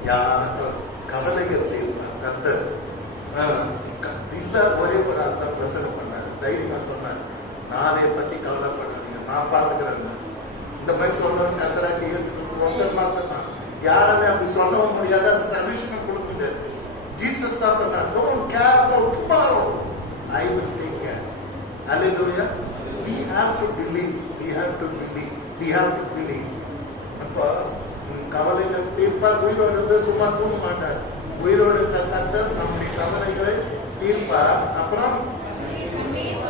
யாரும் கவலைகள் தீர்ப்பா கர்த்தர். இல்ல ஒரே ஒரு அர்த்தம் பிரசனம் பண்ணாரு, தைரியமா சொன்னார், நானே பத்தி கவலைப்படாதீங்க, நான் பாத்துக்கிறேன். இந்த மாதிரி சொல்றேன் கர்த்தராக ஒருத்தர் மாத்தான். யாருமே அப்படி சொல்லவும் முடியாத சொல்யூஷன் கொடுக்க முடியாது. ஜீசஸ் தான் சொன்னார், don't care about tomorrow, I will take care. Hallelujah. We have to believe, we have to believe, we have to believe. அப்போ கவலைகள் தீர்ப்பார். உயிரோடு இருந்து சும்மா தூங்க மாட்டார். உயிரோடு இருந்த கர்த்தர் நம்முடைய கவலைகளை தீர்ப்பார். அப்புறம்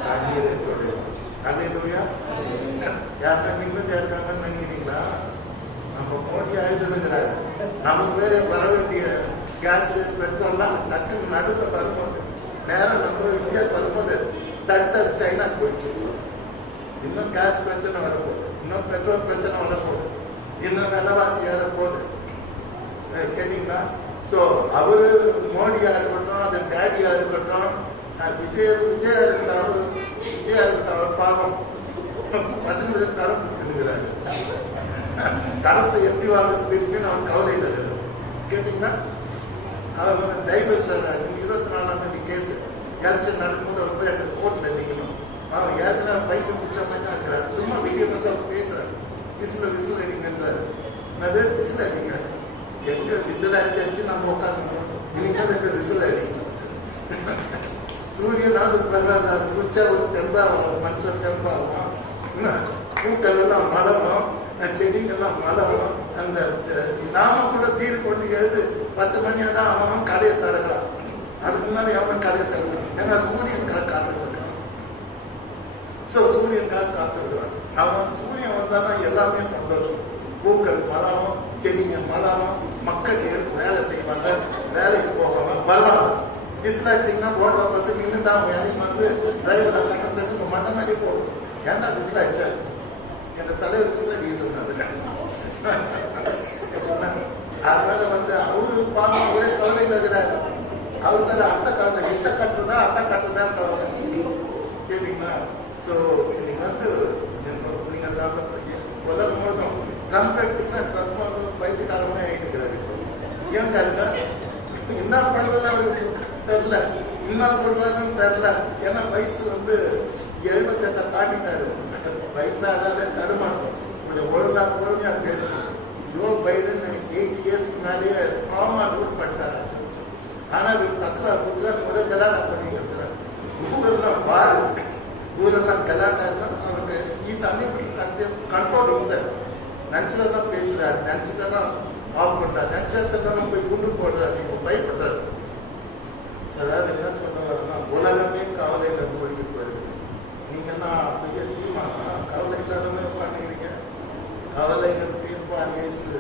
கண்ணீரை தொடுவார். Hallelujah. யாருன்னா நிம்மதியா இருக்காங்கன்னு நினைக்கிறீங்களா? நம்ம மோடி ஆயுதங்கிறாரு. நமக்கு வேற வர வேண்டிய கேஸ் பெட்ரோல்லாம் டக்குன்னு நடுவில் வரும்போது, நேரம் நம்ம இந்தியா வரும்போது தட்டர் சைனா போயிடுச்சு. இன்னும் கேஸ் பிரச்சனை வரப்போகுது, இன்னும் பெட்ரோல் பிரச்சனை வரப்போகுது, இன்னும் விலைவாசி ஏறப்போகுது. கேட்டீங்களா? ஸோ அவரு மோடியா இருக்கட்டும், அது டேடியா இருக்கட்டும், விஜயா இருக்கட்டும், அவரு விஜயா இருக்கட்டும், அவர் பாவம் பசங்களுக்கு கடன் கொடுத்துருக்கிறாரு. கடத்தை எப்படி வாங்க திருப்பின்னு அவன் கவலையில் இருக்கு. கேட்டீங்கன்னா அவர் டைவர்ஸ் 24ஆம் கேஸ் எலெக்ஷன் நடக்கும்போது அவர் போய் அந்த கோர்ட்டில் நிற்கணும். அவன் ஏற்கனவே பைக்கு பிடிச்ச மாதிரி தான் இருக்கிறார். சும்மா வீடியோ வந்து அவர் பேசுறாரு, விசில் அடிங்கன்றாரு. அது விசில் அடிங்க, எங்க விசில் அடிச்சு நம்ம உட்காந்துக்கணும். இன்னைக்கு விசில் அடி சூரியனாவது பரவாயில்ல, குச்சா ஒரு தெம்பாகும், மற்ற தெம்பாகும், பூக்கள்லாம் மலரும், செடிங்கெல்லாம் மலரும். அந்த நாம கூட தீர் கொண்டு எழுது 10 மணியா தான் அவன் கடையை தரலாம். அதுக்கு முன்னாடி அவன் கடையை தரணும். ஏன்னா சூரியன் காரணம் நமக்காக காத்திருக்கிறான். அவன் சூரியன் வந்தாதான் எல்லாமே சந்தோஷம். பூக்கள் மலரும், செடிங்க மலரும், மக்கள் எடுத்து வேலை செய்வாங்க, வேலைக்கு போவாங்க, வருவாங்க. விசிலாச்சிங்கன்னா ஓடுற பஸ் நின்றுதான் அவங்க இடைக்கு வந்து டிரைவர் கணக்கு மட்ட மாதிரி போடும். ஏன்னா விசிலாச்சா எங்க தலைவர் விசில நீ சொன்னாங்க. அதனால வந்து அவரு பார்த்து ஒரே கவலையில் இருக்கிறாரு. அவரு பேர் அத்தை கவலை, இந்த கட்டுறதா அத்தை கட்டுறதான் கவலை. கேட்டீங்களா? ஸோ இன்னைக்கு வந்து நீங்க முதல் மூலம் ட்ரம்ப் எடுத்துக்கிட்டா ட்ரம்ப் வந்து வயதுக்காரமே ஆகிட்டு இருக்கிறாரு. ஏன் தெரியல, என்ன பண்றது அவருக்கு தெரியல, என்ன சொல்றதுன்னு தெரியல. ஏன்னா வயசு வந்து 78 தாண்டிட்டாரு. வயசானாலே தடுமாறும். கொஞ்சம் பொறுமையா பேசணும். ஜோ பைடன் 8 இயர்ஸ்க்கு மேலேயே ஸ்ட்ராங்கா ரூல் பண்ணிட்டாரு. ஆனா அது தத்துவா முதல்ல கலாட்டா பண்ணிட்டு இருக்கிறார். ஊரெல்லாம் பாரு, ஊரெல்லாம் கலாட்டா அவருக்கு கண்ட்ரோல் சார். நினைச்சதான் பேசுறாரு, நினைச்சதான் ஆஃப் பண்றாரு, நினைச்சதான் போய் குண்டு போடுறாரு, இப்போ பயப்படுறாரு. அதாவது என்ன சொல்றாருன்னா, உலகமே கவலையில மூழ்கி போயிருக்கு. நீங்க என்ன பெரிய சீமா கவலை இல்லாதவே பண்ணுறீங்க. கவலைகள் தீர்ப்பார் இயேசு,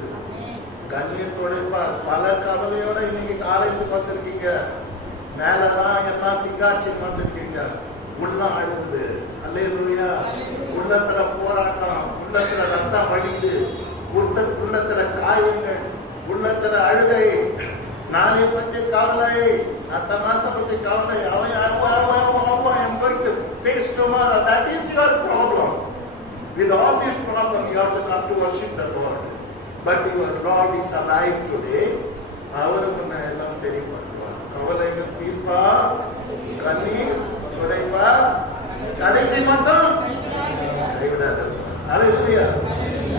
கண்ணியத்தோட பல கவலையோட இன்னைக்கு காலைக்கு வந்திருக்கீங்க. மேலதான் எல்லாம் சிங்காட்சியம் வந்திருக்கீங்க. உள்ளம் அழுகுது. அல்லேலூயா. உள்ளத்துல போராட்டம், உள்ளத்துல ரத்தம் வடியுது, உள்ளத்துல காயங்கள், உள்ளத்துல அழுகை, நாளை பத்தி கவலை, அடுத்த மாசம் பத்தி கவலை. I'm going to face tomorrow. That is your problem. With all these problems, you have to come to worship the Lord. But your Lord is alive today. அவருக்கு நான் எல்லாம் சரி பண்ணுவார். கவலைகள் தீர்ப்பா, கண்ணீர் துடைப்பா, கடைசி மட்டும் கைவிடாது. அல்லேலூயா.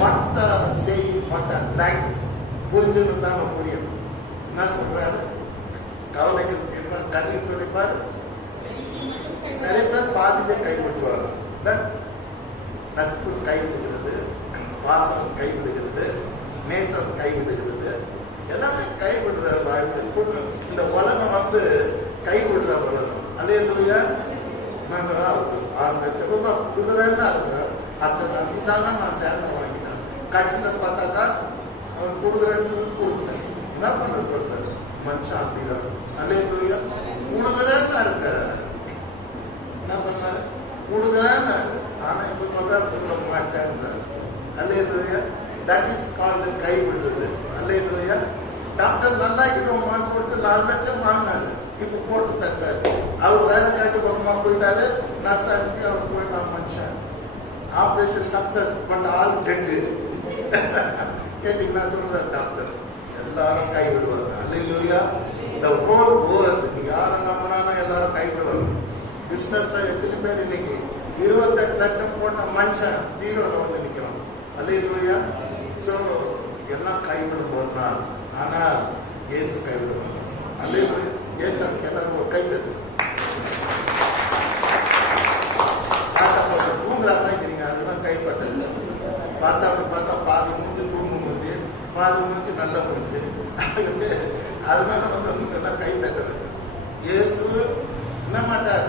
மற்ற செய் மற்ற லாங்குவேஜ் புரிஞ்சுன்னு தான் புரியும். என்ன சொல்றாரு? கவலைகள் தீர்ப்பார், கண்ணீர் துடைப்பார். நிறைய பேர் பாதிப்பை கைவிட்டுவாங்க. நட்பு கைவிடுகிறது, வாசம் கைவிடுகிறது, நேசம் கைவிடுகிறது, எல்லாமே கைவிடுற வாழ்க்கை. இந்த உலகம் வந்து கைவிடுற உலகம். அல்லேலூயா. நாங்கள் 6 லட்சம் ரூபாய் கொடுக்குறேன்னா இருக்க அந்த நம்பி தானே நான் தேவை வாங்கினேன். கட்சியில் பார்த்தாக்கா அவன் கொடுக்குறேன்னு கொடுத்தேன். என்ன பண்ண சொல்றாரு மனுஷன்? அப்படிதான். அல்லேலூயா. கொடுக்குறேன்னா இருக்க என்ன சொன்னாரு? கொடுக்குறேன்னு. ஆனா இப்ப சொல்றாரு கொடுக்க மாட்டேன்றாரு. அல்லேலூயா. தட் இஸ் கால்டு கைவிடுறது. அல்லேலூயா. டாக்டர் நல்லா கிட்டோமான்னு சொல்லிட்டு 4 லட்சம் வாங்கினாரு. இப்ப போட்டு தட்டாரு. அவர் வேலை கேட்டு பக்கமா போயிட்டாரு. நர்ஸ் அனுப்பி அவர் போயிட்டான் மனுஷன். Operation success, but all dead. கேட்டீங்கன்னா சொல்றாரு டாக்டர். எல்லாரும் கைவிடுவாங்க. அல்லேலூயா. இந்த ஹோல் வேர்ல்ட் நீ யாரை நம்பினாலும் எல்லாரும் கைவிடுவாங்க. பிசினஸ்ல எத்தனை பேர் இன்னைக்கு 28 லட்சம் போட்ட மனுஷன் 0ல வந்து நிற்கிறான். அல்லேலூயா. சோ எல்லாம் கைவிடும் போதுனா, ஆனா இயேசு கைவிடுவாங்க. அல்லேலூயா. இயேசு எல்லாரும் ஒரு கை தட்டு. தூங்குற மாதிரி தெரியுங்க, அதுதான் கைப்பற்ற. பார்த்தா அப்படி பார்த்தா பாதி மூஞ்சி தூங்கு மூஞ்சி, பாதி மூஞ்சி நல்ல மூஞ்சி. அதனால வந்து எல்லாம் கை தட்ட வச்சு. இயேசு என்ன மாட்டார்?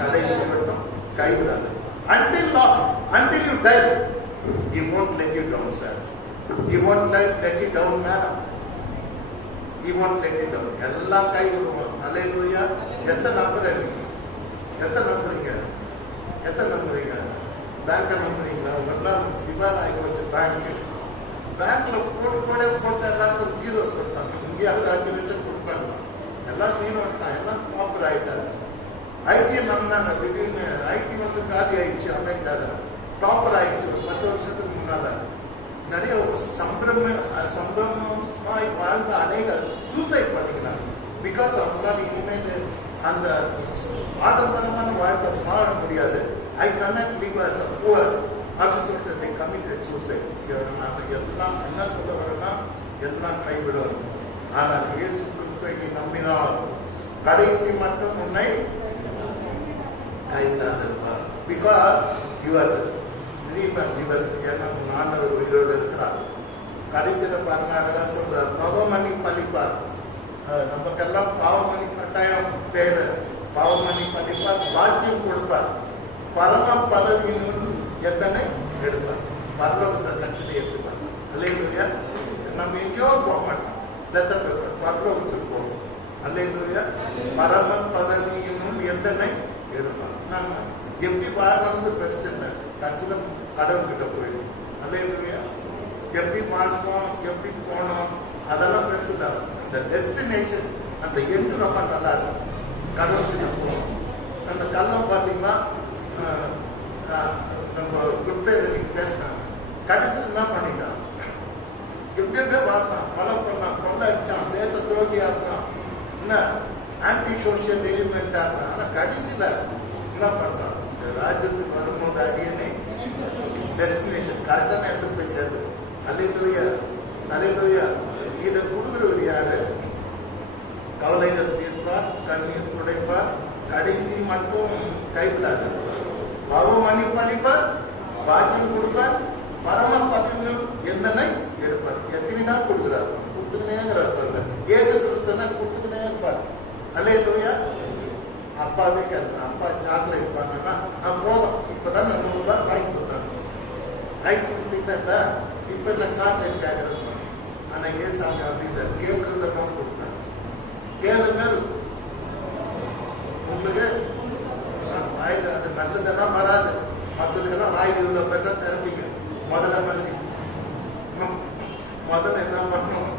கடைசி மட்டும் கைவிடாது. Until you die, he won't let you down, sir. He won't let you down, madam. He won't let you down. எல்லாம் கைவிடுவோம். அல்லேலூயா. எத்தனை நம்புறீங்க? பேங்க் நம்புறீங்களா? எல்லாம் திவால் ஆகி போச்சு. பேங்க்ல போட்டு எல்லாத்துக்கும் ஜீரோஸ் கொடுப்பாங்க. இங்கேயாவது 5 லட்சம் கொடுப்பாங்க. எல்லாம் ஜீரோ ஆகிட்டான். எல்லாம் ப்ராப்பர் ஆகிட்டாரு. ஐடி நம்பினாங்க. திடீர்னு ஐடி வந்து காலி ஆயிடுச்சு. அமெரிக்கால ப்ராப்பர் ஆயிடுச்சு. 10 வருஷத்துக்கு முன்னால நிறைய சம்பிரமமாய் வாழ்ந்த அநேக சூசைட் பண்ணிக்கிறாங்க. பிகாஸ் அவங்களால இனிமேல் அந்த ஆடம்பரமான வாழ்க்கை வாழ முடியாது. I cannot live as a poor அப்படின்னு சொல்லிட்டு they committed suicide. நாம எல்லாம் என்ன சொல்ல வரேன்னா, எல்லாம் கைவிடும். ஆனால் இயேசு கிறிஸ்துவை நீ நம்பினால் கடைசி மட்டும் உன்னை கைவிடாதிருப்பார். பிகாஸ் யுவர் ஆண்டவர் உயிரோடு இருக்கிறார். கடைசியில பாருங்க, அழகா சொல்றார், பாவமணி பழிப்பார். நமக்கெல்லாம் பாவமணி கட்டாயம் தேவை. பாவமணி பழிப்பார், பாக்கியம் கொடுப்பார். பரம பதவியின் எத்தனை எடுப்பார், பரலோகத்தை கட்சியை எடுத்துப்பார். அல்லேலூயா. நம்ம எங்கேயோ போக மாட்டோம், செத்த பரலோகத்துக்கு போவோம். அல்லேலூயா. பரம பதவியின் எத்தனை எடுப்பார். நாம எப்படி வாழணும்னு பெருசு இல்லை, கட்சியில கடவுள்கிட்ட போயிடும். அல்லேலூயா. எப்படி வாழ்ந்தோம், எப்படி போனோம், அதெல்லாம் பெருசு இல்லை. அந்த டெஸ்டினேஷன், அந்த எண்டு ரொம்ப நல்லா இருக்கும். கடவுள்கிட்ட போகணும். அந்த கல்லம் பார்த்தீங்கன்னா நம்ம குட் ஃப்ரைடே நீங்க பேசினாங்க, கடைசியில் என்ன பண்ணிட்டான், எப்படி எப்படியே வாழ்ந்தான், கொலை பண்ணான், கொள்ளை அடிச்சான், தேச துரோகியா இருந்தான், என்ன ஆன்டி சோசியல் எலிமெண்டா இருந்தான். ஆனா கடைசியில என்ன பண்றான், ராஜ்யத்துக்கு வரும்போது அடியனே டெஸ்டினேஷன் கரெக்டான இடத்துக்கு போய் சேர்ந்து. அல்லேலூயா. அல்லேலூயா. இதை கொடுக்குறவர் யாரு? கவலைகள் தீர்ப்பார், கண்ணீர் துடைப்பார், கடைசி மட்டும் கைவிடாது, பாவம் மன்னிப்பளிப்பார், பாக்கியம் கொடுப்பார், பரம பதவியில் எந்தனை எடுப்பார். எத்தனை நாள் கொடுக்குறார், கொடுத்துக்கினே இருக்கிறார். இயேசு கிறிஸ்துனா கொடுத்துக்கினே இருப்பார். அல்லேலூயா. அப்பாவே கேட்கலாம், அப்பா சாக்லேட் வாங்கினா நான் போதும், இப்பதான் நான் 100 ரூபாய் வாங்கி கொடுத்தாங்க, ஐஸ் கொடுத்தீங்கன்னா இப்ப நான் சாக்லேட் கேட்கறேன். ஆனா ஏசாங்க அப்படின்ற கேட்கறதான் கொடுத்தாங்க. கேளுங்கள் உங்களுக்கு வாயில அது நல்லதெல்லாம் வராது, மற்றதுக்கெல்லாம் வாயில் இவ்வளவு பெருசா திறந்தீங்க. முதல்ல என்ன பண்ணணும்,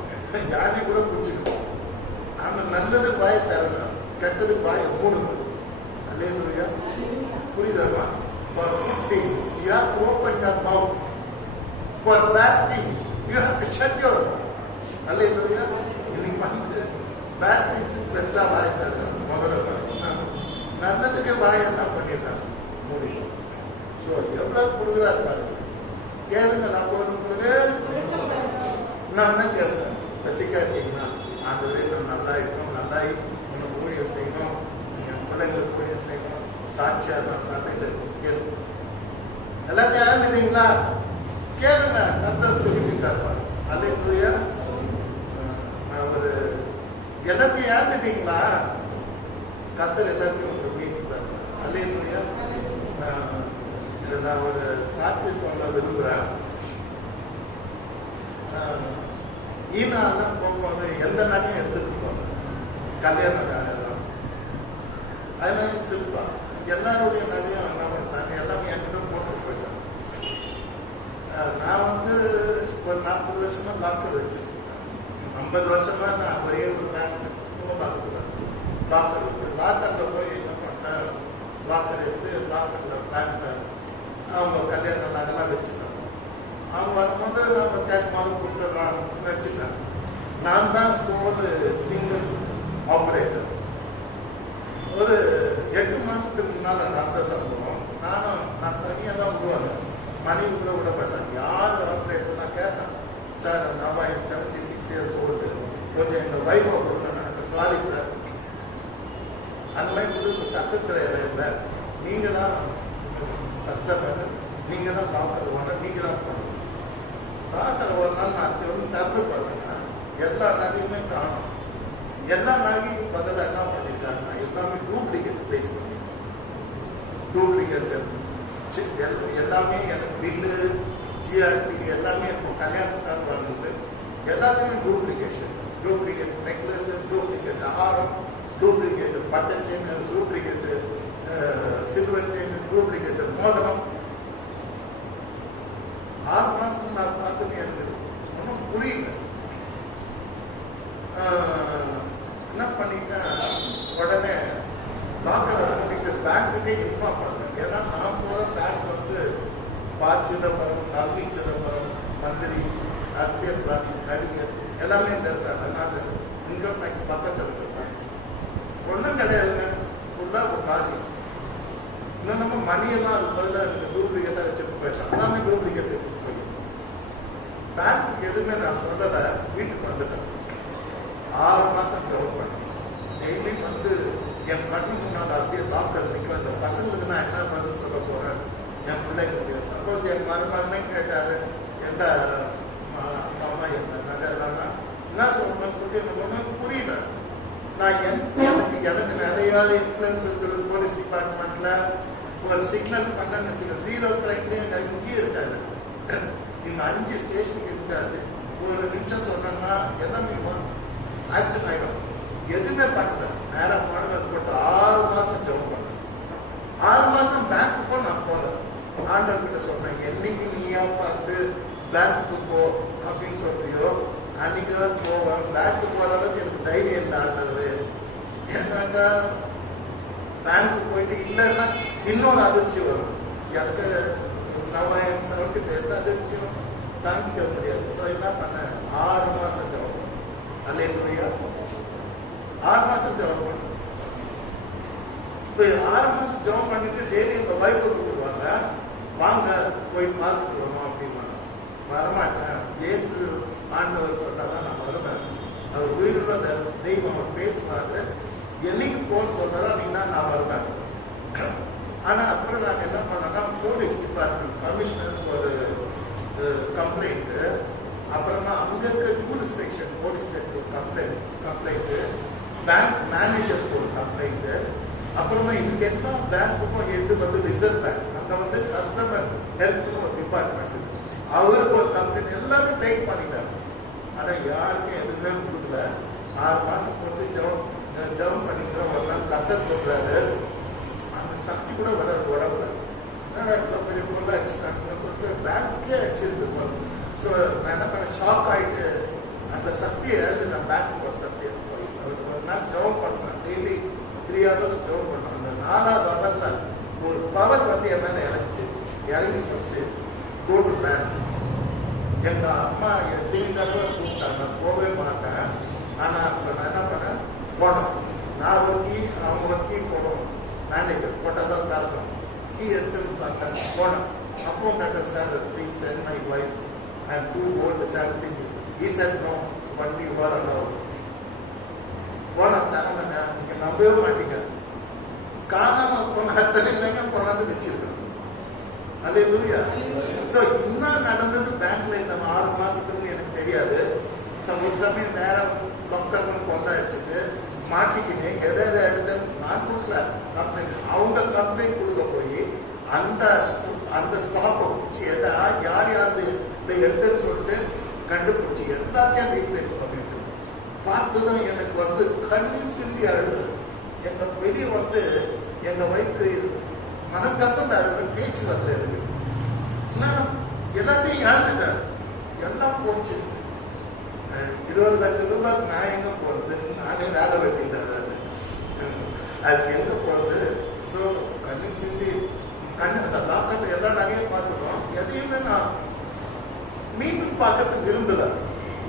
யானை கூட பிடிச்சிக்கணும். நாம நல்லதுக்கு வாயை திறக்கணும், கெட்டதுக்கு வாயை மூடணும். அல்லேலூயா. புரியுதா? For good things you have to open your mouth. For bad things you have to shut your mouth. அல்லேலூயா. இன்னைக்கு வந்து bad things பெருசா வாயை திறக்கணும். முதல்ல நல்லதுக்கு வாயை என்ன பண்ணிட்டாங்க, முடியும். ஸோ எவ்வளவு கொடுக்குறாரு பாருங்க. கேளுங்க, நான் போதுங்களுக்கு நான் தான் கேட்பேன். ரசிக்காதீங்கன்னா அந்த நான் நல்லா இருக்கணும், நல்லா உனக்கு ஊழியம் செய்யணும், என் பிள்ளைங்களுக்கு ஊழியம் செய்யணும், சாட்சியா நான் சந்தையில் கேள்வி எல்லாத்தையும் இழந்துட்டீங்களா? கேளுங்க, கர்த்தர் திரும்பி தருவார். அல்லேலூயா. ஒரு எல்லாத்தையும் இழந்துட்டீங்களா? கர்த்தர் எல்லாத்தையும் உங்களுக்கு மீட்டு தருவார். அல்லேலூயா. இதை நான் ஒரு சாட்சி சொல்ல விரும்புகிறேன். ஈனாலாம் போகும்போது எந்த நகையும் எடுத்துட்டு போவேன், கல்யாண நகை தான். அதனால சிற்பா எல்லாருடைய நகையும் என்ன பண்ணாங்க, எல்லாமே என்கிட்ட போட்டு போயிட்டாங்க. நான் வந்து ஒரு 40 வருஷமா டாக்டர் வச்சிருக்கேன். 50 வருஷமா நான் ஒரே ஒரு பேங்க் டாக்டர் லாக்கர்ல போய் என்ன பண்ணேன், லாக்கர் எடுத்து லாக்கர்ல பேங்க்ல அவங்க கல்யாண நகைலாம் வச்சுட்டாங்க. அவங்க வரும்போது நம்ம கேட்மாலும் கொடுத்துட்றான் வச்சுட்டாங்க. நான் தான் ஒரு சிங்கிள் ஆப்ரேட்டர். ஒரு 8 மாசத்துக்கு முன்னால நடந்த சம்பவம். நான் தனியாக தான் விடுவாங்க, மனைவி கூட விட மாட்டேன். யார் ஆப்ரேட்டர்னா கேட்டேன், சார் நான் 76 இயர்ஸ் ஓல்டு, கொஞ்சம் எங்கள் வைஃபை கொடுங்க. எனக்கு சாரி சார், அந்த மாதிரி கொடுத்து சட்டத்தில் இல்லை, நீங்கள் தான் கஷ்டப்பட்டு, நீங்கள் தான் டாக்டர் ஓனர், நீங்கள் தான் பண்ணணும். டாக்டர் ஒரு நாள் நான் தப்பு பண்ணேன்னா எல்லா நகையுமே காணும். எல்லா நகையும் பதில் என்ன பண்ணிட்டாங்கன்னா எல்லாமே டூப்ளிகேட் பிளேஸ் பண்ணிட்டாங்க. டூப்ளிகேட் எல்லாமே எனக்கு பில்லு, ஜிஆர்பி எல்லாமே இப்போ கல்யாணத்துக்காக வந்தது. எல்லாத்தையுமே டூப்ளிகேட் நெக்லஸ், டூப்ளிகேட் ஆரம், டூப்ளிகேட் பட்டை chain, duplicate silver chain, duplicate மோதிரம். 6 மாசம் நான் பார்த்துட்டு எனக்கு ஒன்றும் புரியல. என்ன பண்ணிட்டேன், உடனே டாக்டரை பண்ணிட்டு பேங்க்குக்கே இன்ஃபார்ம் பண்ணேன். ஏன்னா நான் போகிற பேங்க் வந்து ப. சிதம்பரம், நளினி சிதம்பரம், மந்திரி, அரசியல்வாதி, நடிகர் எல்லாமே இருக்காங்க. அதனால இன்கம் டேக்ஸ் பக்கத்தில் இருக்காங்க. ஒன்றும் கிடையாதுங்க, ஃபுல்லாக ஒரு காரியம். இன்னும் நம்ம மணியெல்லாம் அது பதிலாக எனக்கு டூப்ளிகேட்டாக வச்சுட்டு போயிட்டேன். எல்லாமே டூப்ளிகேட் வச்சுட்டு போயிட்டேன். பேங்க்கு எதுவுமே நான் சொல்லலை, வீட்டுக்கு வந்துட்டேன். 6 மாதம் ஜெபம் பண்ணேன். டெய்லி வந்து என் கண்ணு முன்னால் அப்படியே டாக்டர் நிற்க, இந்த பசங்களுக்கு நான் என்ன பதில் சொல்ல போகிறேன், என் பிள்ளைங்களுக்கு. சப்போஸ் என் மருமகனே கேட்டாரு, எந்த அம்மா எந்த நகர்னா என்ன சொல்லணும்னு சொல்லி எனக்கு ஒன்றும் புரியல. நான் எனக்கு நிறைய இன்ஃப்ளூயன்ஸ் இருக்குது. போலீஸ் டிபார்ட்மெண்ட்ல ஒரு சிக்னல் பண்ணன்னு வச்சுக்க, 0 கிளைண்ட்லேயே இங்கேயே இருக்காது. நீங்க 5 ஸ்டேஷனுக்கு இன்சார்ஜ், ஒரு நிமிஷம் சொன்னா எல்லாமே ஆக்ஷன் ஆகிடும். எதுவுமே பண்ணல, நேரம் மாணவர் போட்டு 6 மாசம் ஜெபம் பண்ண. 6 மாசம் பேங்க்குக்கோ நான் போல. ஆண்டவர் கிட்ட சொன்னேன், என்னைக்கு நீயா பார்த்து பேங்க்குக்கு போ அப்படின்னு சொல்றியோ அன்னைக்குதான் போவேன். பேங்க்கு போற அளவுக்கு எனக்கு தைரியம் இல்லை ஆண்டவர். ஏன்னாக்கா பேங்க்கு போயிட்டு இல்லைன்னா இன்னொரு அதிர்ச்சி வரும். எனக்கு நவாயம் செலவுக்கு எந்த அதிர்ச்சியும் தாங்கிக்க முடியாது. ஸோ என்ன பண்ணேன், 6 மாசம் ஜெபம். அல்லேலூயா. 6 மாசம் ஜெபம் பண்ண. இப்போ 6 மாசம் ஜெபம் பண்ணிட்டு டெய்லி இந்த வைஃபை கூப்பிடுவாங்க, வாங்க போய் பார்த்துட்டு வரோம் அப்படின்னா வரமாட்டேன். இயேசு ஆண்டவர் சொன்னாதான் நான் வருவேன். அவர் உயிருள்ள தெய்வம், அவர் பேசுவாரு. என்னைக்கு போன்னு சொல்றதா நீங்க தான் நான் வருவேன். ஆனா அப்புறம் நாங்கள் என்ன பண்ணோம்னா, போலீஸ் டிபார்ட்மெண்ட் கமிஷனருக்கு ஒரு கம்ப்ளைண்ட், அப்புறமா அங்க இருக்க ஜூரிஸ்டிக்ஷன் போலீஸ் கம்ப்ளைண்ட், பேங்க் மேனேஜருக்கு ஒரு கம்ப்ளைண்ட், அப்புறமா இதுக்கு என்ன பேங்க்குக்கும் ஹெட் வந்து ரிசர்வ் பேங்க், அங்க வந்து கஸ்டமர் ஹெல்ப்னு ஒரு டிபார்ட்மெண்ட், அவருக்கு ஒரு கம்ப்ளைண்ட், எல்லாரும் டைப் பண்ணிட்டாங்க. ஆனா யாருக்கும் எதுவுமே கொடுக்கல. 6 மாசம் பொறுத்து ஜெபம் பண்ணிக்கிற ஒரு நாள் கத்தர் சொல்றாரு, அந்த சக்தி கூட வராது உடம்புல. பெரிய பொருளாக அடிச்சுட்டாங்கன்னு சொல்லிட்டு பேங்க்கே அடிச்சிருக்கு. ஸோ நான் என்ன பண்ண, ஷாக் ஆகிட்டு அந்த சக்தியை எழுந்து நான் பேங்க்கு ஒரு சக்தியை போய் அவருக்கு ஒரு நாள் ஜெபம் பண்ணேன். டெய்லி 3 hours ஜெபம் பண்ணேன். அந்த 4வது ஹவரில் ஒரு பவர் வந்து என் மேலே இறங்கி சொல்லிச்சு, கோ டு பேங்க். எங்க அம்மா எத்தனை கூப்பிட்டாங்க, நான் போகவே மாட்டேன். ஆனால் இப்போ நான் என்ன பண்ணேன், போனேன். நான் ஒரு கீ, அவங்க ஒரு கீ போடணும், மேனேஜர் போட்டால் தான் தரணும். கீ எடுத்துன்னு பார்த்தேன், போனேன். அப்போ doctor sir please send my wife and 2 gold salaries. He said no, but you are allowed. போனேன், தரணுங்க. நீங்கள் நம்பவே மாட்டீங்க, காணாமல் போன அத்தனை கொண்டாந்து வச்சிருக்கேன். அல்லேலூயா. ஸோ இன்னும் நடந்தது பேங்க்ல இந்த 6 மாசத்துக்கு எனக்கு தெரியாது. ஸோ ஒரு சமயம் நேரம் லொக்கர்கள் கொண்டா எடுத்துட்டு மாட்டிக்கிட்டு எதை எடுத்து நான் கொடுக்கல கம்ப்ளைண்ட், அவங்க கம்ப்ளைண்ட் கொடுக்க போய் அந்த ஸ்டாப்பை பிடிச்சி எதை யார் எடுத்துன்னு சொல்லிட்டு கண்டுபிடிச்சி எல்லாத்தையும் ரீப்ளேஸ் பண்ணிட்டு பார்த்ததும் எனக்கு வந்து கண்ணீர் சிந்தி அழுது. எங்க வெளியே வந்து எங்க வயிற்று மனக்கசந்த அழுது, பேச்சு வரல எனக்கு. எல்லாத்தையும் இழந்துட்டேன், எல்லாம் போச்சு. 20 லட்சம் ரூபாய்க்கு நான் எங்க போறது, நானே வேலை வெட்டிட்டேன். அதுக்கு எங்க போறது? ஸோ கண்ணு சிந்தி அந்த லாக்கத்தை எல்லா நகையும் பார்த்துக்கிறோம். எதையுமே நான் மீண்டும் பார்க்கறதுக்கு விரும்பல.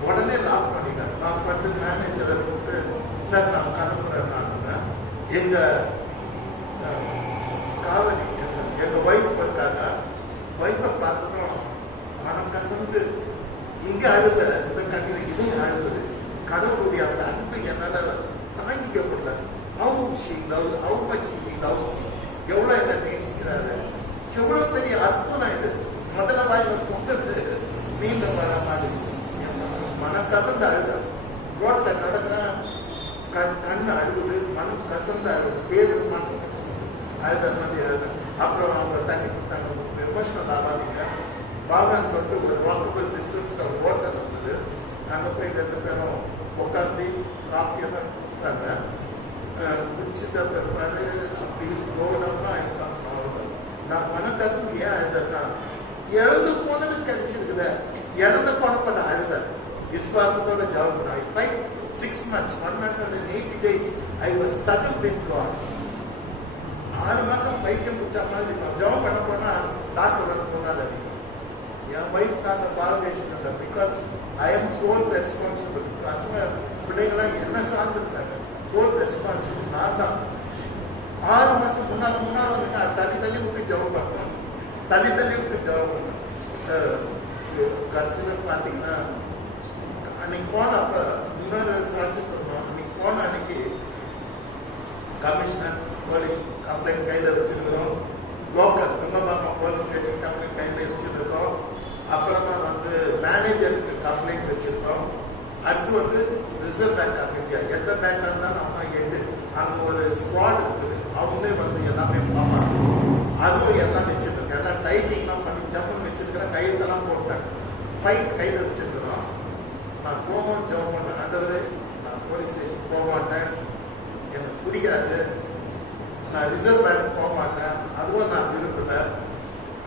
உடனே லாக் பண்ணிட்டேன். லாக் பண்ணிட்டு மேனேஜரை கூப்பிட்டு, சார் நான் கிளம்புறேன். நான் எங்க காவலி எங்க ஒய்ஃப் இருக்காங்க, ஒய்ஃபை பார்த்ததும் மனம் கசந்து இங்க அழுத, இந்த கண்ணீர் இதையும் அழுது. கடவுளுடைய அந்த அன்பு என்னால தாங்கிக்க முடியல. எவ்வளவு என்ன நேசிக்கிறாரு, எவ்வளவு பெரிய அற்புதம் இது. முதல்ல வாய்ப்பு கொண்டது மீண்டும் வர மாதிரி மனம் கசந்த அழுத. ரோட்ல நடக்கிறேன், கண்ணு அழுகுது, மனம் கசந்த அழுது, பேரு மனம் அழுத மாதிரி அழுது. அப்புறம் அவங்க தண்ணி கொடுத்தாங்க, எமோஷனல் ஆகாதீங்க வாங்கன்னு சொல்லிட்டு ஒரு வாக்கபிள் டிஸ்டன்ஸ்ல ஒரு ஹோட்டல் இருந்தது. அங்கே போய் 2 பேரும் உட்காந்து காஃபி எல்லாம் கொடுத்தாங்க. குடிச்சிட்ட பிற்பாடு அப்படி ரோடமா நான் மனக்கசம் ஏன் அழுதா, எழுந்து போனது கிடைச்சிருக்குத, இழந்து போனப்ப நான் அழுத. விசுவாசத்தோட ஜாப் பண்ண. I fight 6 months, 180 days I was stuck with God. 6 மாசம் பைத்தியம் பிடிச்ச மாதிரி ஜாப் பண்ண போனா டாக்டர் வந்து போனால என் ஒய்ஃப்க்கு அந்த பாலவேஷன் இல்லை. Because I am sole responsible. பசங்க பிள்ளைங்களாம் என்ன சார்ந்திருக்காங்க, சோல் ரெஸ்பான்சிபிள் நான் தான். 6 மாசம் முன்னால் வந்து தள்ளி விட்டு ஜெபம் பண்ணேன், தள்ளி விட்டு ஜெபம் பண்ணேன். கடைசியில் பார்த்தீங்கன்னா அன்னைக்கு போன அப்போ இன்னொரு சாட்சி சொல்றோம். அன்னைக்கு போன அன்னைக்கு கமிஷனர் போலீஸ் கம்ப்ளைண்ட் கையில் வச்சிருக்கிறோம். Local Nungambakkam police station complaint கையில் வச்சிருக்கோம். அப்புறமா வந்து மேனேஜருக்கு கம்ப்ளைண்ட் வச்சிருக்கோம். அடுத்து வந்து ரிசர்வ் பேங்க் ஆஃப் இந்தியா, எந்த பேங்காக இருந்தாலும் நம்ம எண்டு அங்கே ஒரு ஸ்குவாட் இருக்குது, அவங்களே வந்து எல்லாமே பார்ப்பாங்க. அது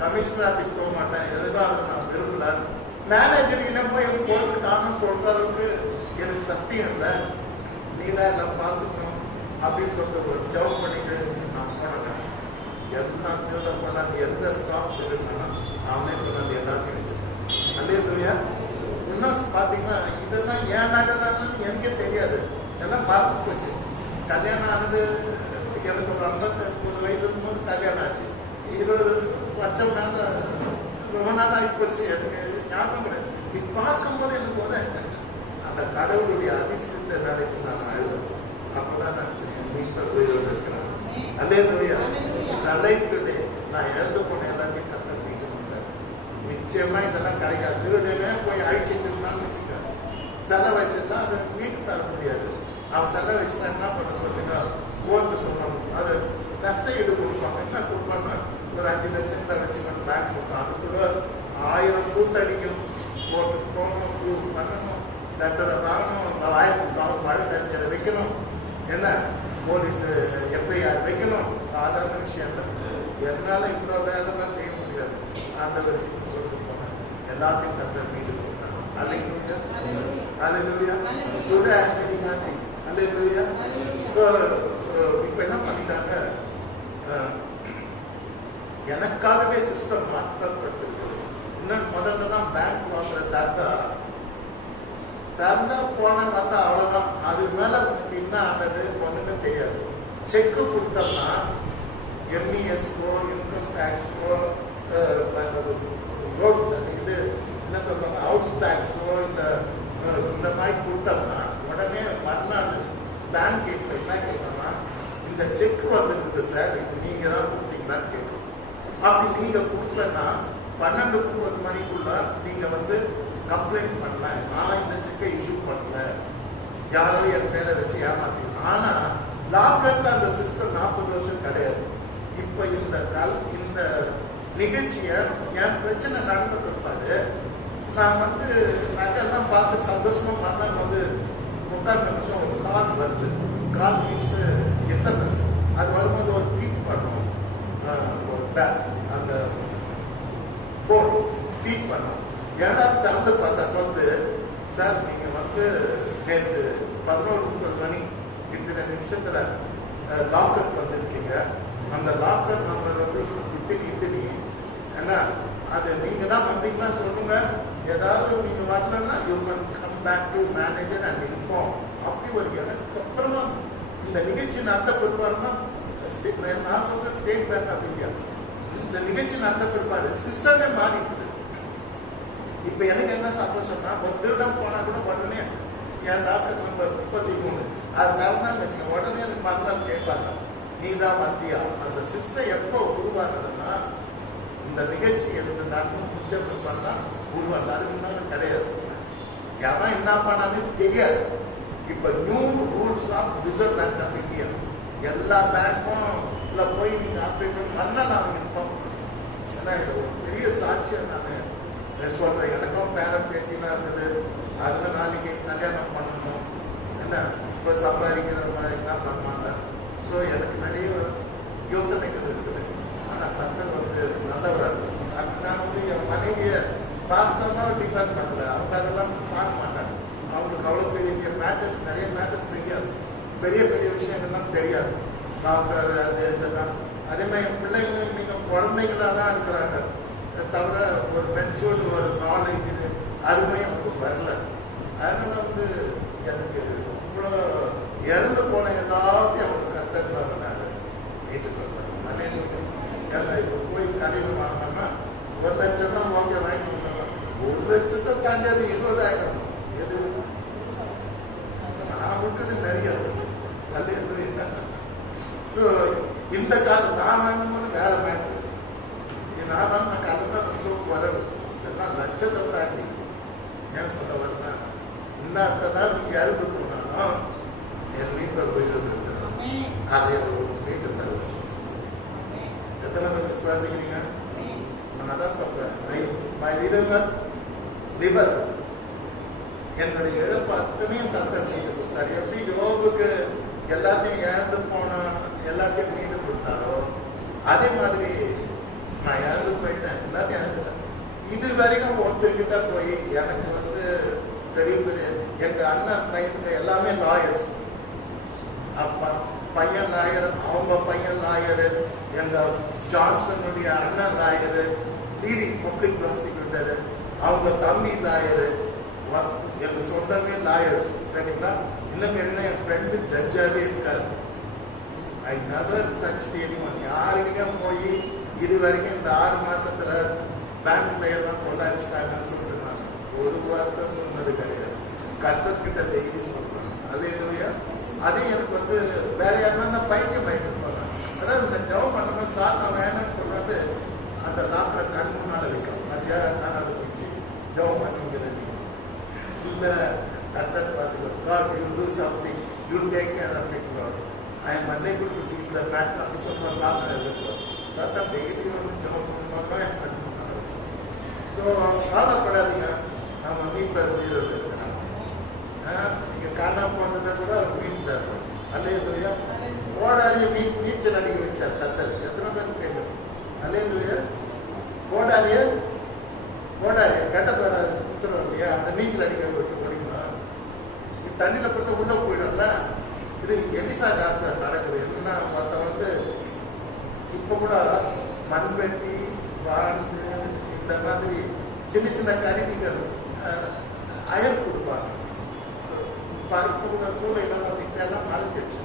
கமிஷனர் ஆஃபீஸ் போக மாட்டேன், எதுதான் நான் விரும்பல. மேனேஜர் இனம் போய் போட்டுட்டான்னு சொல்ற அளவுக்கு எனக்கு சத்தியம் இல்லை, நீ தான் எல்லாம் பார்த்துக்கணும் அப்படின்னு சொல்லிட்டு ஒரு ஜவ் பண்ணிட்டு நான் போனேன். எல்லாம் திருட பண்ணாது, எந்த ஸ்டாக் திருடனா அவனே கொண்டாந்து எல்லாத்தையும் வச்சுருக்கேன். அல்லேலூயா. இன்னும் பார்த்தீங்கன்னா இதெல்லாம் ஏன் நகைதான்னு எனக்கே தெரியாது, எல்லாம் பார்த்து போச்சு. கல்யாணம் ஆனது எனக்கு ஒரு 50 வயசு இருக்கும்போது கல்யாணம் ஆச்சு. 20 வருஷம் ரொம்ப நாள் ஆகி போச்சு, எனக்கு ஞாபகம் கிடையாது. நீ பார்க்கும்போது எனக்கு ஒரு அந்த கடவுளுடைய அதிசயத்தை நினைச்சு நான் அழுதேன். அப்பதான் நினைச்சேன் மீட்பர் உயிரோடு இருக்கிறான். அல்லேலூயா. சலைட்டுடே நான் எழுத போன எல்லாத்தையும் கத்தர் மீட்டு கொடுத்தாரு. நிச்சயமா இதெல்லாம் கிடைக்காது. திருடனே போய் அழிச்சுட்டுன்னு வச்சுக்க, செலவு வச்சுருந்தா அதை மீட்டு தர முடியாது. அவன் செலவு வச்சுட்டா என்ன பண்ண சொல்லுங்க, கோர்ட்டு சொல்லணும், அது நஷ்ட ஈடு கொடுப்பாங்க. என்ன கொடுப்பாங்க, ஒரு 5 லட்சம் தான் வச்சுக்கணும், பேங்க் கொடுப்பாங்க. அது கூட 1000 கூத்தடிக்கும், கோர்ட்டுக்கு போகணும், ப்ரூவ் பண்ணணும், லெட்டரை வாங்கணும், 1000 வழக்கறிஞரை வைக்கணும், என்ன போலீஸ் எஃப்ஐஆர் வைக்கணும். சாதாரண விஷயம் இல்லை. என்னால் இவ்வளோ வேலைலாம் செய்ய முடியாது. ஆண்டவர் சொல்லிட்டு போனேன், எல்லாத்தையும் கத்தர் மீட்டு கொடுத்தாங்க. அல்லேலூயா. அல்லேலூயா. Today I am very happy. அல்லேலூயா. ஸோ இப்போ என்ன பண்ணிட்டாங்க, எனக்காகவே சிஸ்டம் மாற்றப்பட்டிருக்கு. இன்னும் முதல்ல தான் பேங்க் வாங்குற திறந்தா போன வந்தா அவ்வளோதான். அதுக்கு மேலே என்ன ஆனது ஒன்றுமே தெரியாது. செக்கு கொடுத்தோம்னா எம்இஎஸ்கோ, இன்கம் டேக்ஸ்க்கோ, ரோட் இது என்ன சொல்றாங்க, ஹவுஸ் டேக்ஸோ இந்த மாதிரி கொடுத்தோம்னா உடனே மறுநாள் பேங்க் இப்போ என்ன கேட்கணும்னா, இந்த செக் வந்துருக்குது சார், இது நீங்க தான் கொடுத்தீங்களான்னு கேட்கணும். அப்படி நீங்க கொடுக்கலன்னா 12-9 மணிக்குள்ள நீங்க கம்ப்ளைண்ட் பண்ணல, நான் இந்த செக்கை இஷ்யூ பண்ணல, யாரோ என் பேரை வச்சு ஏமாத்தீங்க. ஆனா லாக்கர்ல அந்த சிஸ்டம் 40 வருஷம் கிடையாது. இப்ப இந்த நிகழ்ச்சியை என் பிரச்சனை நடந்த பிற்பாடு நான் நகையெல்லாம் பார்த்து சந்தோஷமா மறுநாள் முட்டாங்க ஒரு கால் வருது. கால் மீன்ஸ் எஸ்எம்எஸ். அது வரும்போது ஒரு ட்வீட் பண்ணும், ஒரு அந்த கோட் ட்வீட் பண்ணும். ஏன்னா திறந்து பார்த்தா சொல்லுது, சார் நீங்க நேற்று 11:30 மணி இத்தனை நிமிஷத்துல லாக்கர் வந்திருக்கீங்க, அந்த லாக்கர் நம்பர் இத்தனி ஏன்னா அது நீங்க தான் வந்தீங்கன்னா சொல்லுங்க, ஏதாவது நீங்க வரலன்னா you can come back to manager and inform. அப்படி ஒரு எனக்கு அப்புறமா இந்த நிகழ்ச்சி நடத்த பிற்பாடுனா நான் சொல்றேன் ஸ்டேட் பேங்க் ஆஃப் இந்தியா இந்த நிகழ்ச்சி நடத்த பிற்பாடு சிஸ்டமே மாறிட்டுது. இப்ப எனக்கு என்ன சந்தோஷம்னா, ஒரு திருடம் போனா கூட உடனே என் டாக்டர் நம்பர் 33 அது நடந்தான்னு வச்சுக்க, உடனே எனக்கு மறுநாள் கேட்பாங்க நீ தான் வந்தியா. அந்த சிஸ்டம் எப்போ உருவாக்குதுன்னா இந்த நிகழ்ச்சி எனக்கு நடந்து முடிஞ்ச பிற்பாடு உருவாங்க. அதுக்கு முன்னாடி கிடையாது. ஏன்னா என்ன பண்ணான்னு தெரியாது. இப்ப new rules of reserve bank of India, எல்லா பேங்க்கும் போய் நீங்க ஆப்ரேட் பண்ணா நான் இருப்போம். ஏன்னா இது ஒரு பெரிய சாட்சியை நான் சொல்றேன். எனக்கும் பேரன் பேத்திலாம் இருக்குது. அதுல நாளைக்கு கல்யாணம் பண்ணணும், என்ன இப்ப சம்பாதிக்கிற மாதிரி எல்லாம் பண்ணுவாங்க. ஸோ எனக்கு நிறைய யோசனைகள் இருக்குது. ஆனா கத்தர் நல்லவராக இருக்கும். நான் என் மனைவியை பாஸ்டர்லாம் டிபெண்ட் பண்ணல, அவங்க அதெல்லாம் பார்க்க மாட்டாங்க. அவங்களுக்கு அவ்வளோ பெரிய மேட்டர்ஸ், நிறைய மேட்டர்ஸ் தெரியாது, பெரிய பெரிய விஷயங்கள்லாம் தெரியாது. டாக்டர் அது இதெல்லாம். அதே மாதிரி என் பிள்ளைங்களும் நீங்கள் குழந்தைங்களாக தான் இருக்கிறாங்க, தவிர ஒரு மெச்சூர்டு ஒரு நாலேஜ் அதுவுமே அவங்களுக்கு வரல. அதனால எனக்கு இவ்வளோ இறந்து போன எல்லாத்தையும் அவங்க கற்றுக்கிறாங்க. நான் ஏற்றுக்கொள்றேன். ஏன்னா இப்போ போய் கடையில் வாங்கினோம்னா 1 லட்சம் தான் ஓகே வாங்கி கொடுக்கலாம். 1 லட்சத்தை தாண்டியது 20,000 எது நான் விட்டது நிறைய. ஸோ இந்த காலம் நான் வாங்கணும்னு வேற மேட்ரு. நான் வாங்கின காலம் தான் உங்களுக்கு வரவு. இதெல்லாம் லட்சத்தை தாண்டி ஏன் சொல்ல வரேன்னா, இன்னத்தான் நீங்க எழுது போனாலும் என் வீட்டில் போயிட்டு அதை வீட்டு தருவோம். எத்தனை பேர் விசுவாசிக்கிறீங்க? நான் அதான் சொல்றேன். லிபர் என்னுடைய இழப்பு அத்தனையும் கத்தர் செய்து கொடுத்தாரு. எப்படி யோபுக்கு எல்லாத்தையும் இழந்து போன எல்லாத்தையும் மீண்டு கொடுத்தாரோ, அதே மாதிரி நான் இறந்து போயிட்டேன், எல்லாத்தையும் இறந்துட்டேன். இது வரைக்கும் ஒருத்தர்கிட்ட போய் எனக்கு வந்து பெரிய பெரிய எங்க அண்ணன் பையனுக்கு எல்லாமே லாயர்ஸ். அப்பா பையன் லாயர், அவங்க பையன் லாயரு, எங்க ஜான்சனுடைய அண்ணன் லாயரு, லீடிங் பப்ளிக் ப்ராசிக்யூட்டரு, அவங்க தம்பி லாயரு, எங்க சொந்தமே லாயர்ஸ். கேட்டீங்களா? இன்னும் என்ன என் ஃப்ரெண்டு ஜட்ஜாவே இருக்காரு. I never touch anyone. யாருக்கிட்ட போய் இது வரைக்கும் இந்த 6 மாசத்துல பேங்க்ல எல்லாம் கொண்டாடிச்சிட்டாங்கன்னு சொல்லிட்டு நான் ஒரு வார்த்தை சொன்னது கிடையாது. கர்த்தர்கிட்ட டெய்லி சொல்றேன். அல்லேலூயா. அதே எனக்கு வந்து வேற யாருன்னா பைத்தியம் ஆயிட்டு போறேன். அதாவது இந்த ஜெபம் பண்ணும்போது சார் நான் வேணும்னு சொல்றது அந்த டாக்டரை கண் முன்னால வைக்கும். மத்தியா நான் அதை வச்சு ஜெபம் பண்ணுங்கிறேன். இல்ல கர்த்தர் பார்த்துக்கோ. God will do something. You take care of it, Lord. I am unable to deal the matter. அப்படி சொல்ற சாத்தனை இருக்கும். சாத்தா டெய்லி வந்து ஜெபம் பண்ணும்போது எனக்கு கண் முன்னால வச்சு. ஸோ கவலைப்படாதீங்க. நம்ம மீட்பர் உயிரோடு இருக்கிறாங்க. நீங்க காணாம போனதை கூட மீன் தருவோம். அல்லேலூயா. கோடாலியை நீச்சல் அடிக்க வச்சார் கர்த்தர். எத்தனை பேருக்கு தெரியும்? அல்லேலூயா. கோடாலியை கெட்ட பேர சொல்றோம் இல்லையா, அந்த நீச்சல் அடிக்க விட்டு போனீங்களா? இது தண்ணியில பார்த்து உள்ள போயிடும்ல. இது எலிசா காலத்தில் நடக்குது. என்னன்னா மற்ற வந்து இப்ப கூட மண்வெட்டி, வாழ்ந்து இந்த மாதிரி சின்ன சின்ன கருவிகள் அயல் கொடுப்பாங்க. கூடையெல்லாம் எல்லாம் மறைச்சிடுச்சு.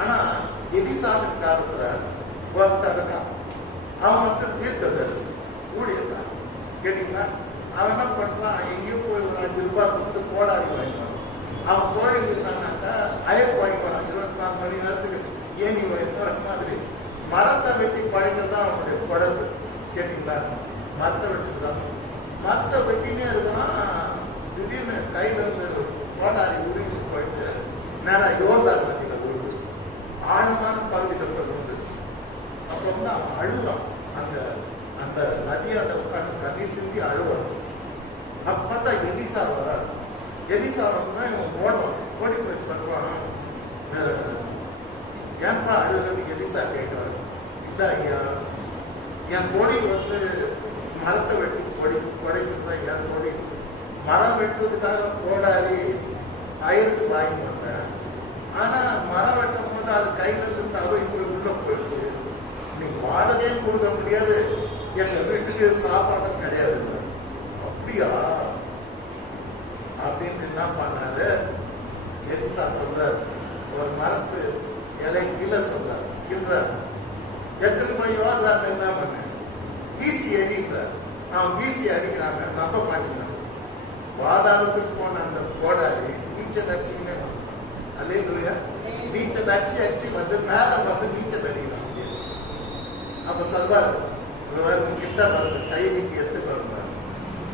ஆனா எலிசாவின் காலத்துல ஒருத்தர் இருக்கான். அவன் வந்து தீர்க்கதரிசி ஊழியர்தான். கேட்டீங்களா? அவன் என்ன பண்றான், எங்கேயோ போய் ஒரு 5 ரூபாய் கொடுத்து கோடாரி வாங்கிடுவான். அவன் கோழி இருந்தானாக்கா அயல் வாங்கி போறான். 24 மணி நேரத்துக்கு ஏணி வர மாதிரி மரத்தை வெட்டி பழங்கள் தான் அவனுடைய குழம்பு. கேட்டீங்களா? மரத்தை வெட்டி தான் மரத்தை வெட்டினே இருக்கான். திடீர்னு கையில இருந்து கோடாரி உருகி போயிட்டு நேரா யோர்தான் நதியில விழுது. ஆழமான பகுதியில் போய் விழுந்துச்சு. அப்ப வந்து அவன் அழுவான். அந்த நதியாண்ட உட்காந்து கண்ணீர் சிந்தி அழுவான். அப்ப பார்த்தா எலிசா வராது. எலிசா வந்து இவன் ஓடி போய் சொல்லுவான், ஏன்பா அழுகுன்னு எலிசா கேட்கிறாரு. இல்ல ஐயா, என் தொழில் வந்து மரத்தை வெட்டி கொடைக்குதான் என் தொழில். மரம் வெட்டுவதுக்காக கோடாரி ஆயிரத்து வாங்கி வந்தேன். ஆனா மரம் வெட்டும் போது அது கையில இருந்து தவறி போய் உள்ள போயிடுச்சு. நீ வாடகையே கொடுக்க முடியாது, எங்க வீட்டுக்கு சாப்பாடும் கிடையாது. அப்படியா அப்படின்னு என்ன பண்ணாரு? எலிசா சொல்றாரு, ஒரு மரத்து இலை கீழே சொல்றாரு, கிள்றாரு. எத்தனை போய் யோர்தான் என்ன பண்ண வீசி எறின்றார். அவன் வீசி அடிக்கிறாங்க, நம்ப மாட்டேங்கிறான். வாதாளத்துக்கு போன அந்த கோடாரி நீச்சல் அடிச்சுன்னு அல்லேலூயா, நீச்சல் அடிச்சு வந்து மேல வந்து நீச்சல் அடிக்கிறான். அப்ப சொல்வார், கிட்ட வருது, கை நீக்கி எடுத்துக்கொள்வார்.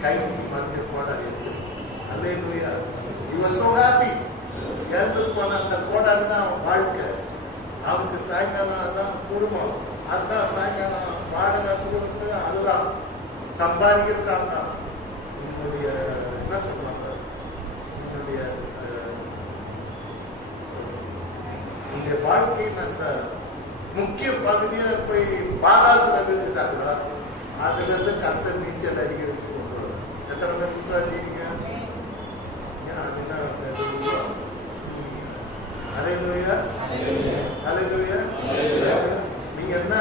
கை நீக்கி மறுபடியும் கோடாரி எடுத்து அல்லேலூயா. இவர் சோ ஹாப்பி. இறந்து போன அந்த கோடாரி தான் அவன் வாழ்க்கை. அவனுக்கு சாயங்காலம் தான் குடும்பம், அதுதான் சாயங்காலம் வாடகை குடும்பத்து, அதுதான் சம்பாதிக்கிறது. அதுதான் என்னுடைய என்ன சொல்லுவாங்க, என்னுடைய வாழ்க்கையின் அந்த முக்கிய பகுதியில போய் பாதாளத்துல விழுந்துட்டாங்களா, அதுல இருந்து கர்த்தர் நீச்சல் அடிக்க வச்சு கொண்டு வரும். எத்தனை பேர் விசுவாசிங்க? அல்லேலூயா, அல்லேலூயா. நீ என்ன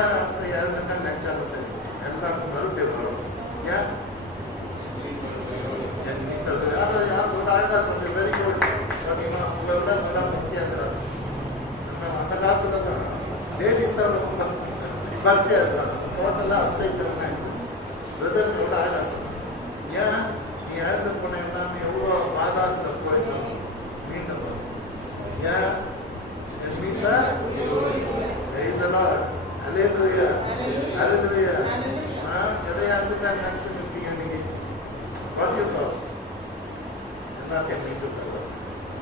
இறந்துட்டா நினைச்சாலும் சரி, எல்லாம் மறுபடியும் வரும். ஏன் அழகா சொல்ற வெரி குட். பாத்தீங்கன்னா உங்களை விட நல்லா முக்கியம் இருக்கிறார். அந்த காலத்துல தான் லேடிஸ் தான் ரொம்ப பக்தியா இருக்காங்க. டோட்டலா அப்சைக்கிறவங்க பிரதர் கூட அழகா சொல்றேன். ஏன் நீ இறந்து போனேன்னா எவ்வளோ பாதாளத்துல போயிடும், மீண்டும் வரும். ஏன் என் வீட்டுல அல்லேலூயா, அல்லேலூயா. எதையா இருந்துட்டா நினைச்சு நிற்பீங்க நீங்க? எல்லாத்தையும் மீண்டும் தருவோம்.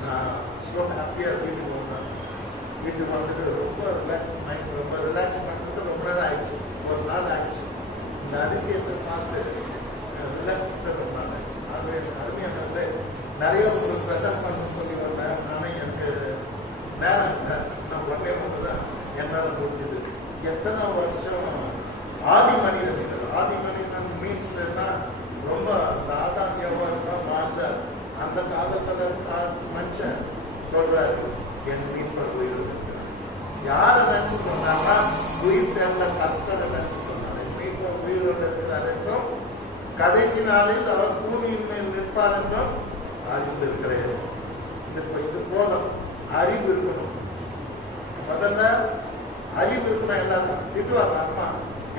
நான் ஸோ ஹாப்பியாக வீட்டுக்கு வந்தேன். வீட்டுக்கு வந்துட்டு ரொம்ப ரிலாக்ஸ் பண்ணுறது ரொம்ப நேரம் ஆயிடுச்சு, ஒரு நாள் ஆயிடுச்சு. இந்த அதிசயத்தை பார்த்து ரிலாக்ஸ் பண்ணுறது ரொம்ப நாள் ஆயிடுச்சு. அது அருமையான நிறைய உங்களுக்கு ப்ரெசன்ட் பண்ணணும்னு சொல்லி வந்தேன். ஆனால் எனக்கு நேரம் இல்லை. நான் உடனே ஒன்று தான் என்னால் முடிஞ்சது. எத்தனை வருஷம் ஆதி நாளில் அவர் பூமியின் மேல் நிற்பார் என்றும் அறிந்திருக்கிறேன். இது போதும், அறிவு இருக்கணும். முதல்ல அறிவு இருக்கணும். எல்லாரும் திட்டுவாங்க அம்மா,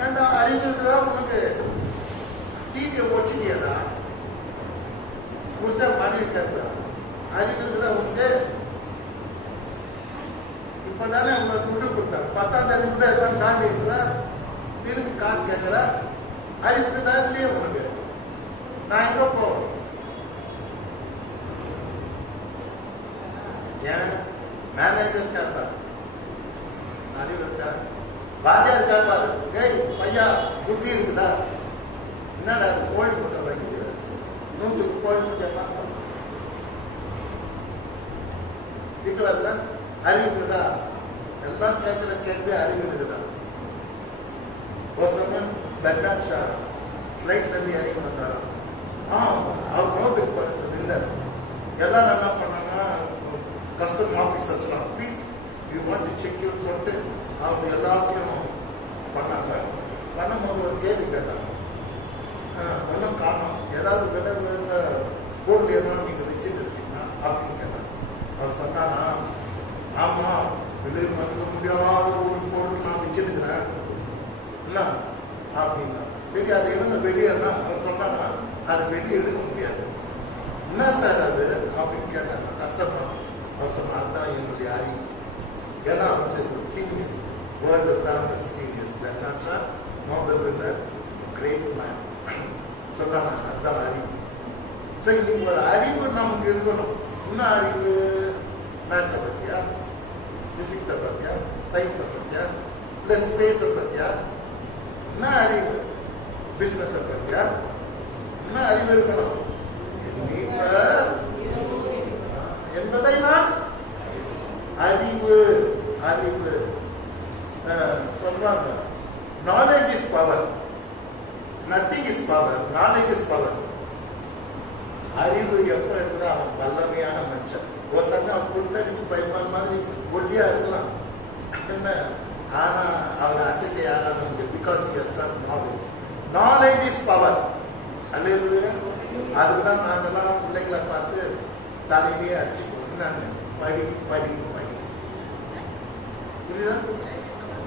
ஏன்டா அறிவு இருக்குதா உனக்கு, டிவியை ஒச்சிட்டியதா, புதுசா மனைவி கேட்கிறா, அறிவு இருக்குதா உனக்கு, இப்பதானே உங்களுக்கு துட்டு கொடுத்தாங்க, 10ஆம் தேதி கூட எல்லாம் தாண்டி இருக்குதா, திரும்பி காசு கேட்கிற, அறிவுக்கு தான் இல்லையே உனக்கு, நான் எங்க போவேன்? ஏன் மேனேஜர் கேட்பார், அறிவு இருக்கா, வாத்தியார் கேட்பாரு, ஏய் பையா புத்தி இருக்குதா, என்னடா அது கோழி முட்டை வைக்கிற, 100 கோழி முட்டை திட்டு வரல, அறிவு இருக்குதா, எல்லாம் கேட்கிற கேள்வி அறிவு இருக்குதா. ஒரு சமயம் பெர்னார்ட் ஷா ஃபிளைட்ல இருந்து இறங்கி வந்தாரா, அவர் நோபல் பரிசு இல்லை, எல்லாரும் என்ன பண்ணாங்கன்னா கஸ்டம் ஆஃபீஸர்ஸ்லாம் please you want to check your சொல்லிட்டு அவங்க எல்லாத்தையும் பண்ணாங்க. பண்ணும்போது ஒரு கேள்வி கேட்டாங்க, ஒன்றும் காரணம் ஏதாவது விலை விழுந்த பொருள் எதுவும் நீங்கள் வச்சுட்டு இருக்கீங்கன்னா அப்படின்னு கேட்டாங்க. அவர் சொன்னானா, ஆமாம் விலை மதிக்க முடியாத ஒரு பொருள் நான் வச்சிருக்கிறேன் என்ன அப்படின்னா, சரி அதை எடுங்க வெளியேன்னா, அவர் சொன்னானா அதை வெளியே எடுக்க முடியாது, என்ன சார் அது அப்படின்னு கேட்டாங்க கஸ்டம் ஆஃபீஸ். அவர் சொன்னா அதுதான் என்னுடைய அறிவு. ஏன்னா வந்து genius, world famous genius Bernard Shaw, Nobel winner, great man சொன்னாங்க, அதுதான் அறிவு. சரி, இன்னைக்கு ஒரு அறிவு நமக்கு இருக்கணும். என்ன அறிவு? மேத்ஸை பற்றியா, பிசிக்ஸை பற்றியா, சயின்ஸை பற்றியா, இல்லை ஸ்பேஸை பற்றியா, என்ன அறிவு? பிஸ்னஸை பற்றியா, என்ன அறிவு இருக்கணும் என்பதை நான் அறிவு அறிவு சொல்றாங்க. Knowledge is power, nothing is power, knowledge is power. அறிவு எப்ப இருந்தா அவன் வல்லமையான மனுஷன். ஒரு சமயம் அவன் புல்தடிக்கு பயமான மாதிரி ஒல்லியா இருக்கலாம் என்ன, ஆனா அவரை அசைக்க யாரால முடியும், because he has got knowledge. Knowledge is power. அல்லேலூயா. அதுதான் நாங்கெல்லாம் பிள்ளைங்களை பார்த்து தலையிலேயே அடிச்சுக்கணும், படி படி படி. புரியுதா?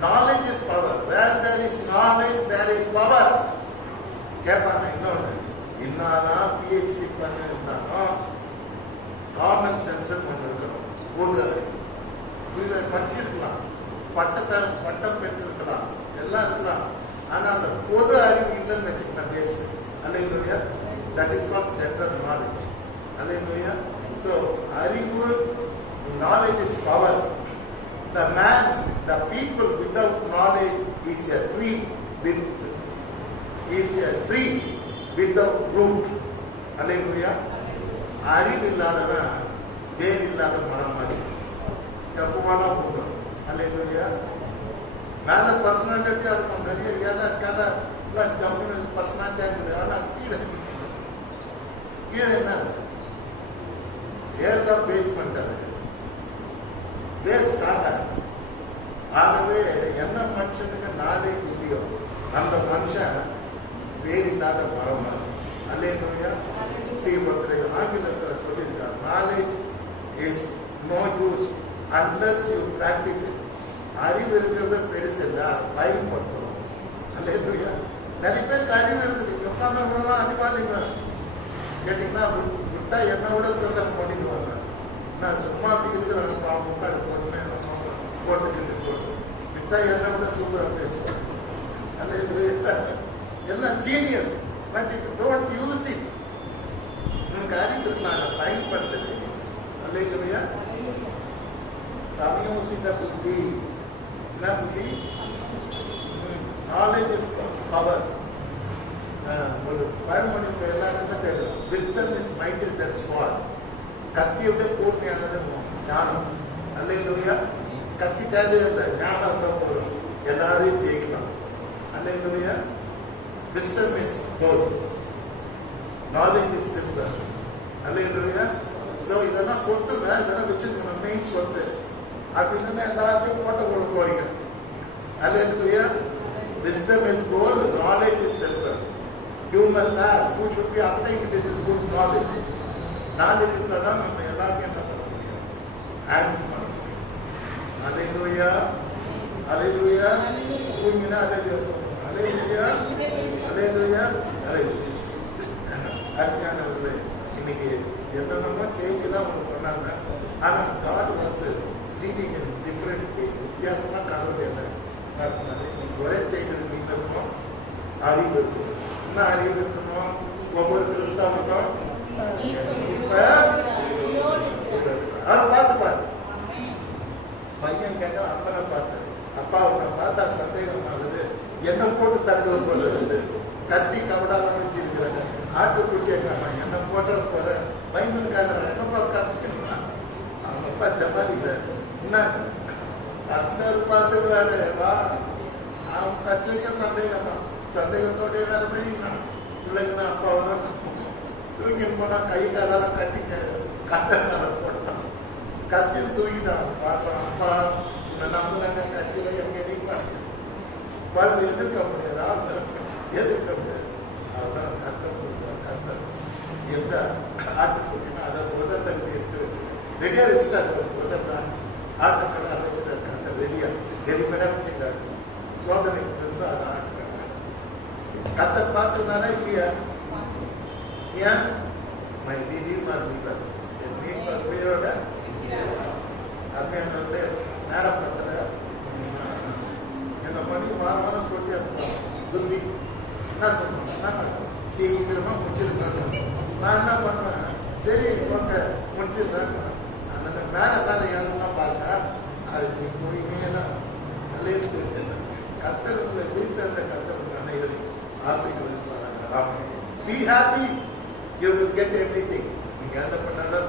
Knowledge is power. Where there is knowledge there is power. கேட்பாங்க இன்னொன்று, என்னதான் பிஹெச்டி பண்ணிருந்தாலும் காமன் சென்ஸ் ஒன்று இருக்கணும். பொது அறிவு. புரியுதா? படிச்சிருக்கலாம், பட்டம் பெற்றிருக்கலாம், எல்லாம் இருக்கலாம், ஆனா அந்த பொது அறிவு இல்லைன்னு வச்சுக்கலாம் பேசு. அல்லேலூயா. That is not general knowledge. Hallelujah. So, அறிவு, knowledge is power. The man, the people without knowledge is a tree without root. Hallelujah. அறிவு இல்லாதவன் வேர் இல்லாத மரம் மாதிரி எப்பவானா போகும். Hallelujah. மேல பர்சனாலிட்டியா இருக்கும், நிறைய ஏதா கதை எல்லாம் ஜம்முன்னு பர்சனாலிட்டியா இருக்குது, ஆனா கீழே என்ன ஏர் தான் பேஸ் பண்ணிட்டாரு, பேஸ் ஸ்டார்ட் ஆகும். ஆகவே என்ன மனுஷனுக்கு நாலேஜ் இல்லையோ அந்த மனுஷன் வேர் இல்லாத மரம். அல்லேலூயா. சீபத்திரை ஆங்கிலத்தில் சொல்லியிருக்கார், knowledge is no use unless you practise it. அறிவு இருக்கிறது பெருசு இல்லை, அதை பயன்படுத்தணும். அல்லேலூயா. நிறைய பேருக்கு அறிவு இருக்குது, உட்காந்து அடிப்பாதீங்க கேட்டீங்கன்னா விட்டா என்ன விட பிரசனம் பண்ணிடுவாங்க. நான் சும்மா அப்படி இருக்கிறேன், அவங்க முன்னாடி போட்டுக்கிட்டு விட்டா என்ன விட சூப்பராக பேசுவாங்க. அல்லேலூயா. எல்லாம் genius. But if you don't use it, உனக்கு அறிவு இருக்கலாம், அதை பயன்படுத்த. அல்லேலூயா. சமயோசித புத்தி. என்ன புத்தி? Knowledge is power. ஒரு பழமொழி எல்லாருக்குமே தெரியும், wisdom is mightier than sword. கத்தியோட கூர்மையானது ஞானம். அல்லேலூயா. கத்தி தேவையில்லை, ஞானம் இருந்தால் போதும், எல்லாரையும் ஜெயிக்கலாம். அல்லேலூயா. wisdom is gold, knowledge is silver. Hallelujah. So இதெல்லாம் சொத்துங்க, இதெல்லாம் வச்சுக்கணும், மெயின் சொத்து. அப்படின்னு எல்லாத்தையும் போட்ட போட போறீங்க. அல்லேலூயா. wisdom is gold, knowledge is silver. You must have, you should be applying it with this good knowledge. Knowledge இருந்தால் தான் நம்ம எல்லாத்தையும் என்ன பண்ண முடியும், ஆட் பண்ண முடியும். அல்லேலூயா, அல்லேலூயா. தூங்கினா அல்லேலூயா சொல்லணும். அல்லேலூயா, அல்லேலூயா, அல்லேலூயா. அருமையானவர்களே, இன்னைக்கு என்னென்னமோ சேஞ்ச் தான் உங்களுக்கு பண்ணாங்க. ஆனால் God was leading in different way. வித்தியாசமா கடவுள் என்ன நடத்தினாரு. இன்னைக்கு ஒரே செய்தியில் நீங்க இருக்கணும், அறிவு இருக்கணும். என்ன அறிவு இருக்கணும்? ஒவ்வொரு கிறிஸ்தவனுக்கும் அவர் பார்த்துப்பாரு. பையன் கேட்க அப்பனை பார்த்தாரு. அப்பா அவனை பார்த்தா சந்தேகம் ஆகுது, என்ன போட்டு தட்டுவது போல இருந்து கத்தி கவடாலாம் வச்சிருக்கிறாங்க. ஆட்டுக்குட்டியை காரணம் என்ன போட்டு போற பயந்துக்காக என்னப்பா கத்துக்கிறான். அவங்க அப்பா ஜமாலில என்ன கத்தர் பார்த்துக்கிறாரு. வா, அவன் கச்சரியும் சந்தேகம் தான். சந்தேகத்தோட எல்லாரும் பண்ணிக்கிறான். பிள்ளைங்க அப்பாவை தான் தூங்கின்னு போனா கை காலெல்லாம் கட்டிக்க கட்டனால போட்டான். கத்தின்னு தூங்கிட்டான். பார்க்கலாம் அப்பா இந்த நம்மளாங்க கட்சியில எங்க எதிர்பார்த்து குழந்தை எதிர்க்க முடியாது, ஆப்தர் எதிர்க்க முடியாது. அவதான் கத்தர் சொல்றார். கத்தர் எந்த ஆட்டுக்குட்டினா அதை உதவி எடுத்து ரெடியா வச்சுட்டாரு. உதவி ஆட்டுக்களை அழைச்சிட்டாரு. கத்தர் ரெடிமேடா வச்சுட்டாரு. சோதனைக்கு இருந்து அதை ஆட்டுக்காங்க. கத்தர் பார்த்துனாரா இல்லையா? ஏன் மை ரீடீமர் லிவர், என் மீட்பர் உயிரோட அருமையானவர்களே, நேரம் பத்தல என்ன பண்ணி வாரம் சொல்லி அனுப்புவாங்க. புத்தி என்ன சொல்லுவாங்க, சீக்கிரமா முடிச்சிருக்காங்க. நான் என்ன பண்ணுவேன், சரி போங்க முடிச்சிருக்கேன். அந்த மேலே மேலே ஏன்னா பார்த்தா அது நீ போயினே தான் கத்தருக்குள்ள வீழ்த்த அந்த கத்தருக்கு அனைவரும் ஆசைகள் இருப்பாங்க. Be happy, you will get everything. நீங்க அந்த பண்ணாதான்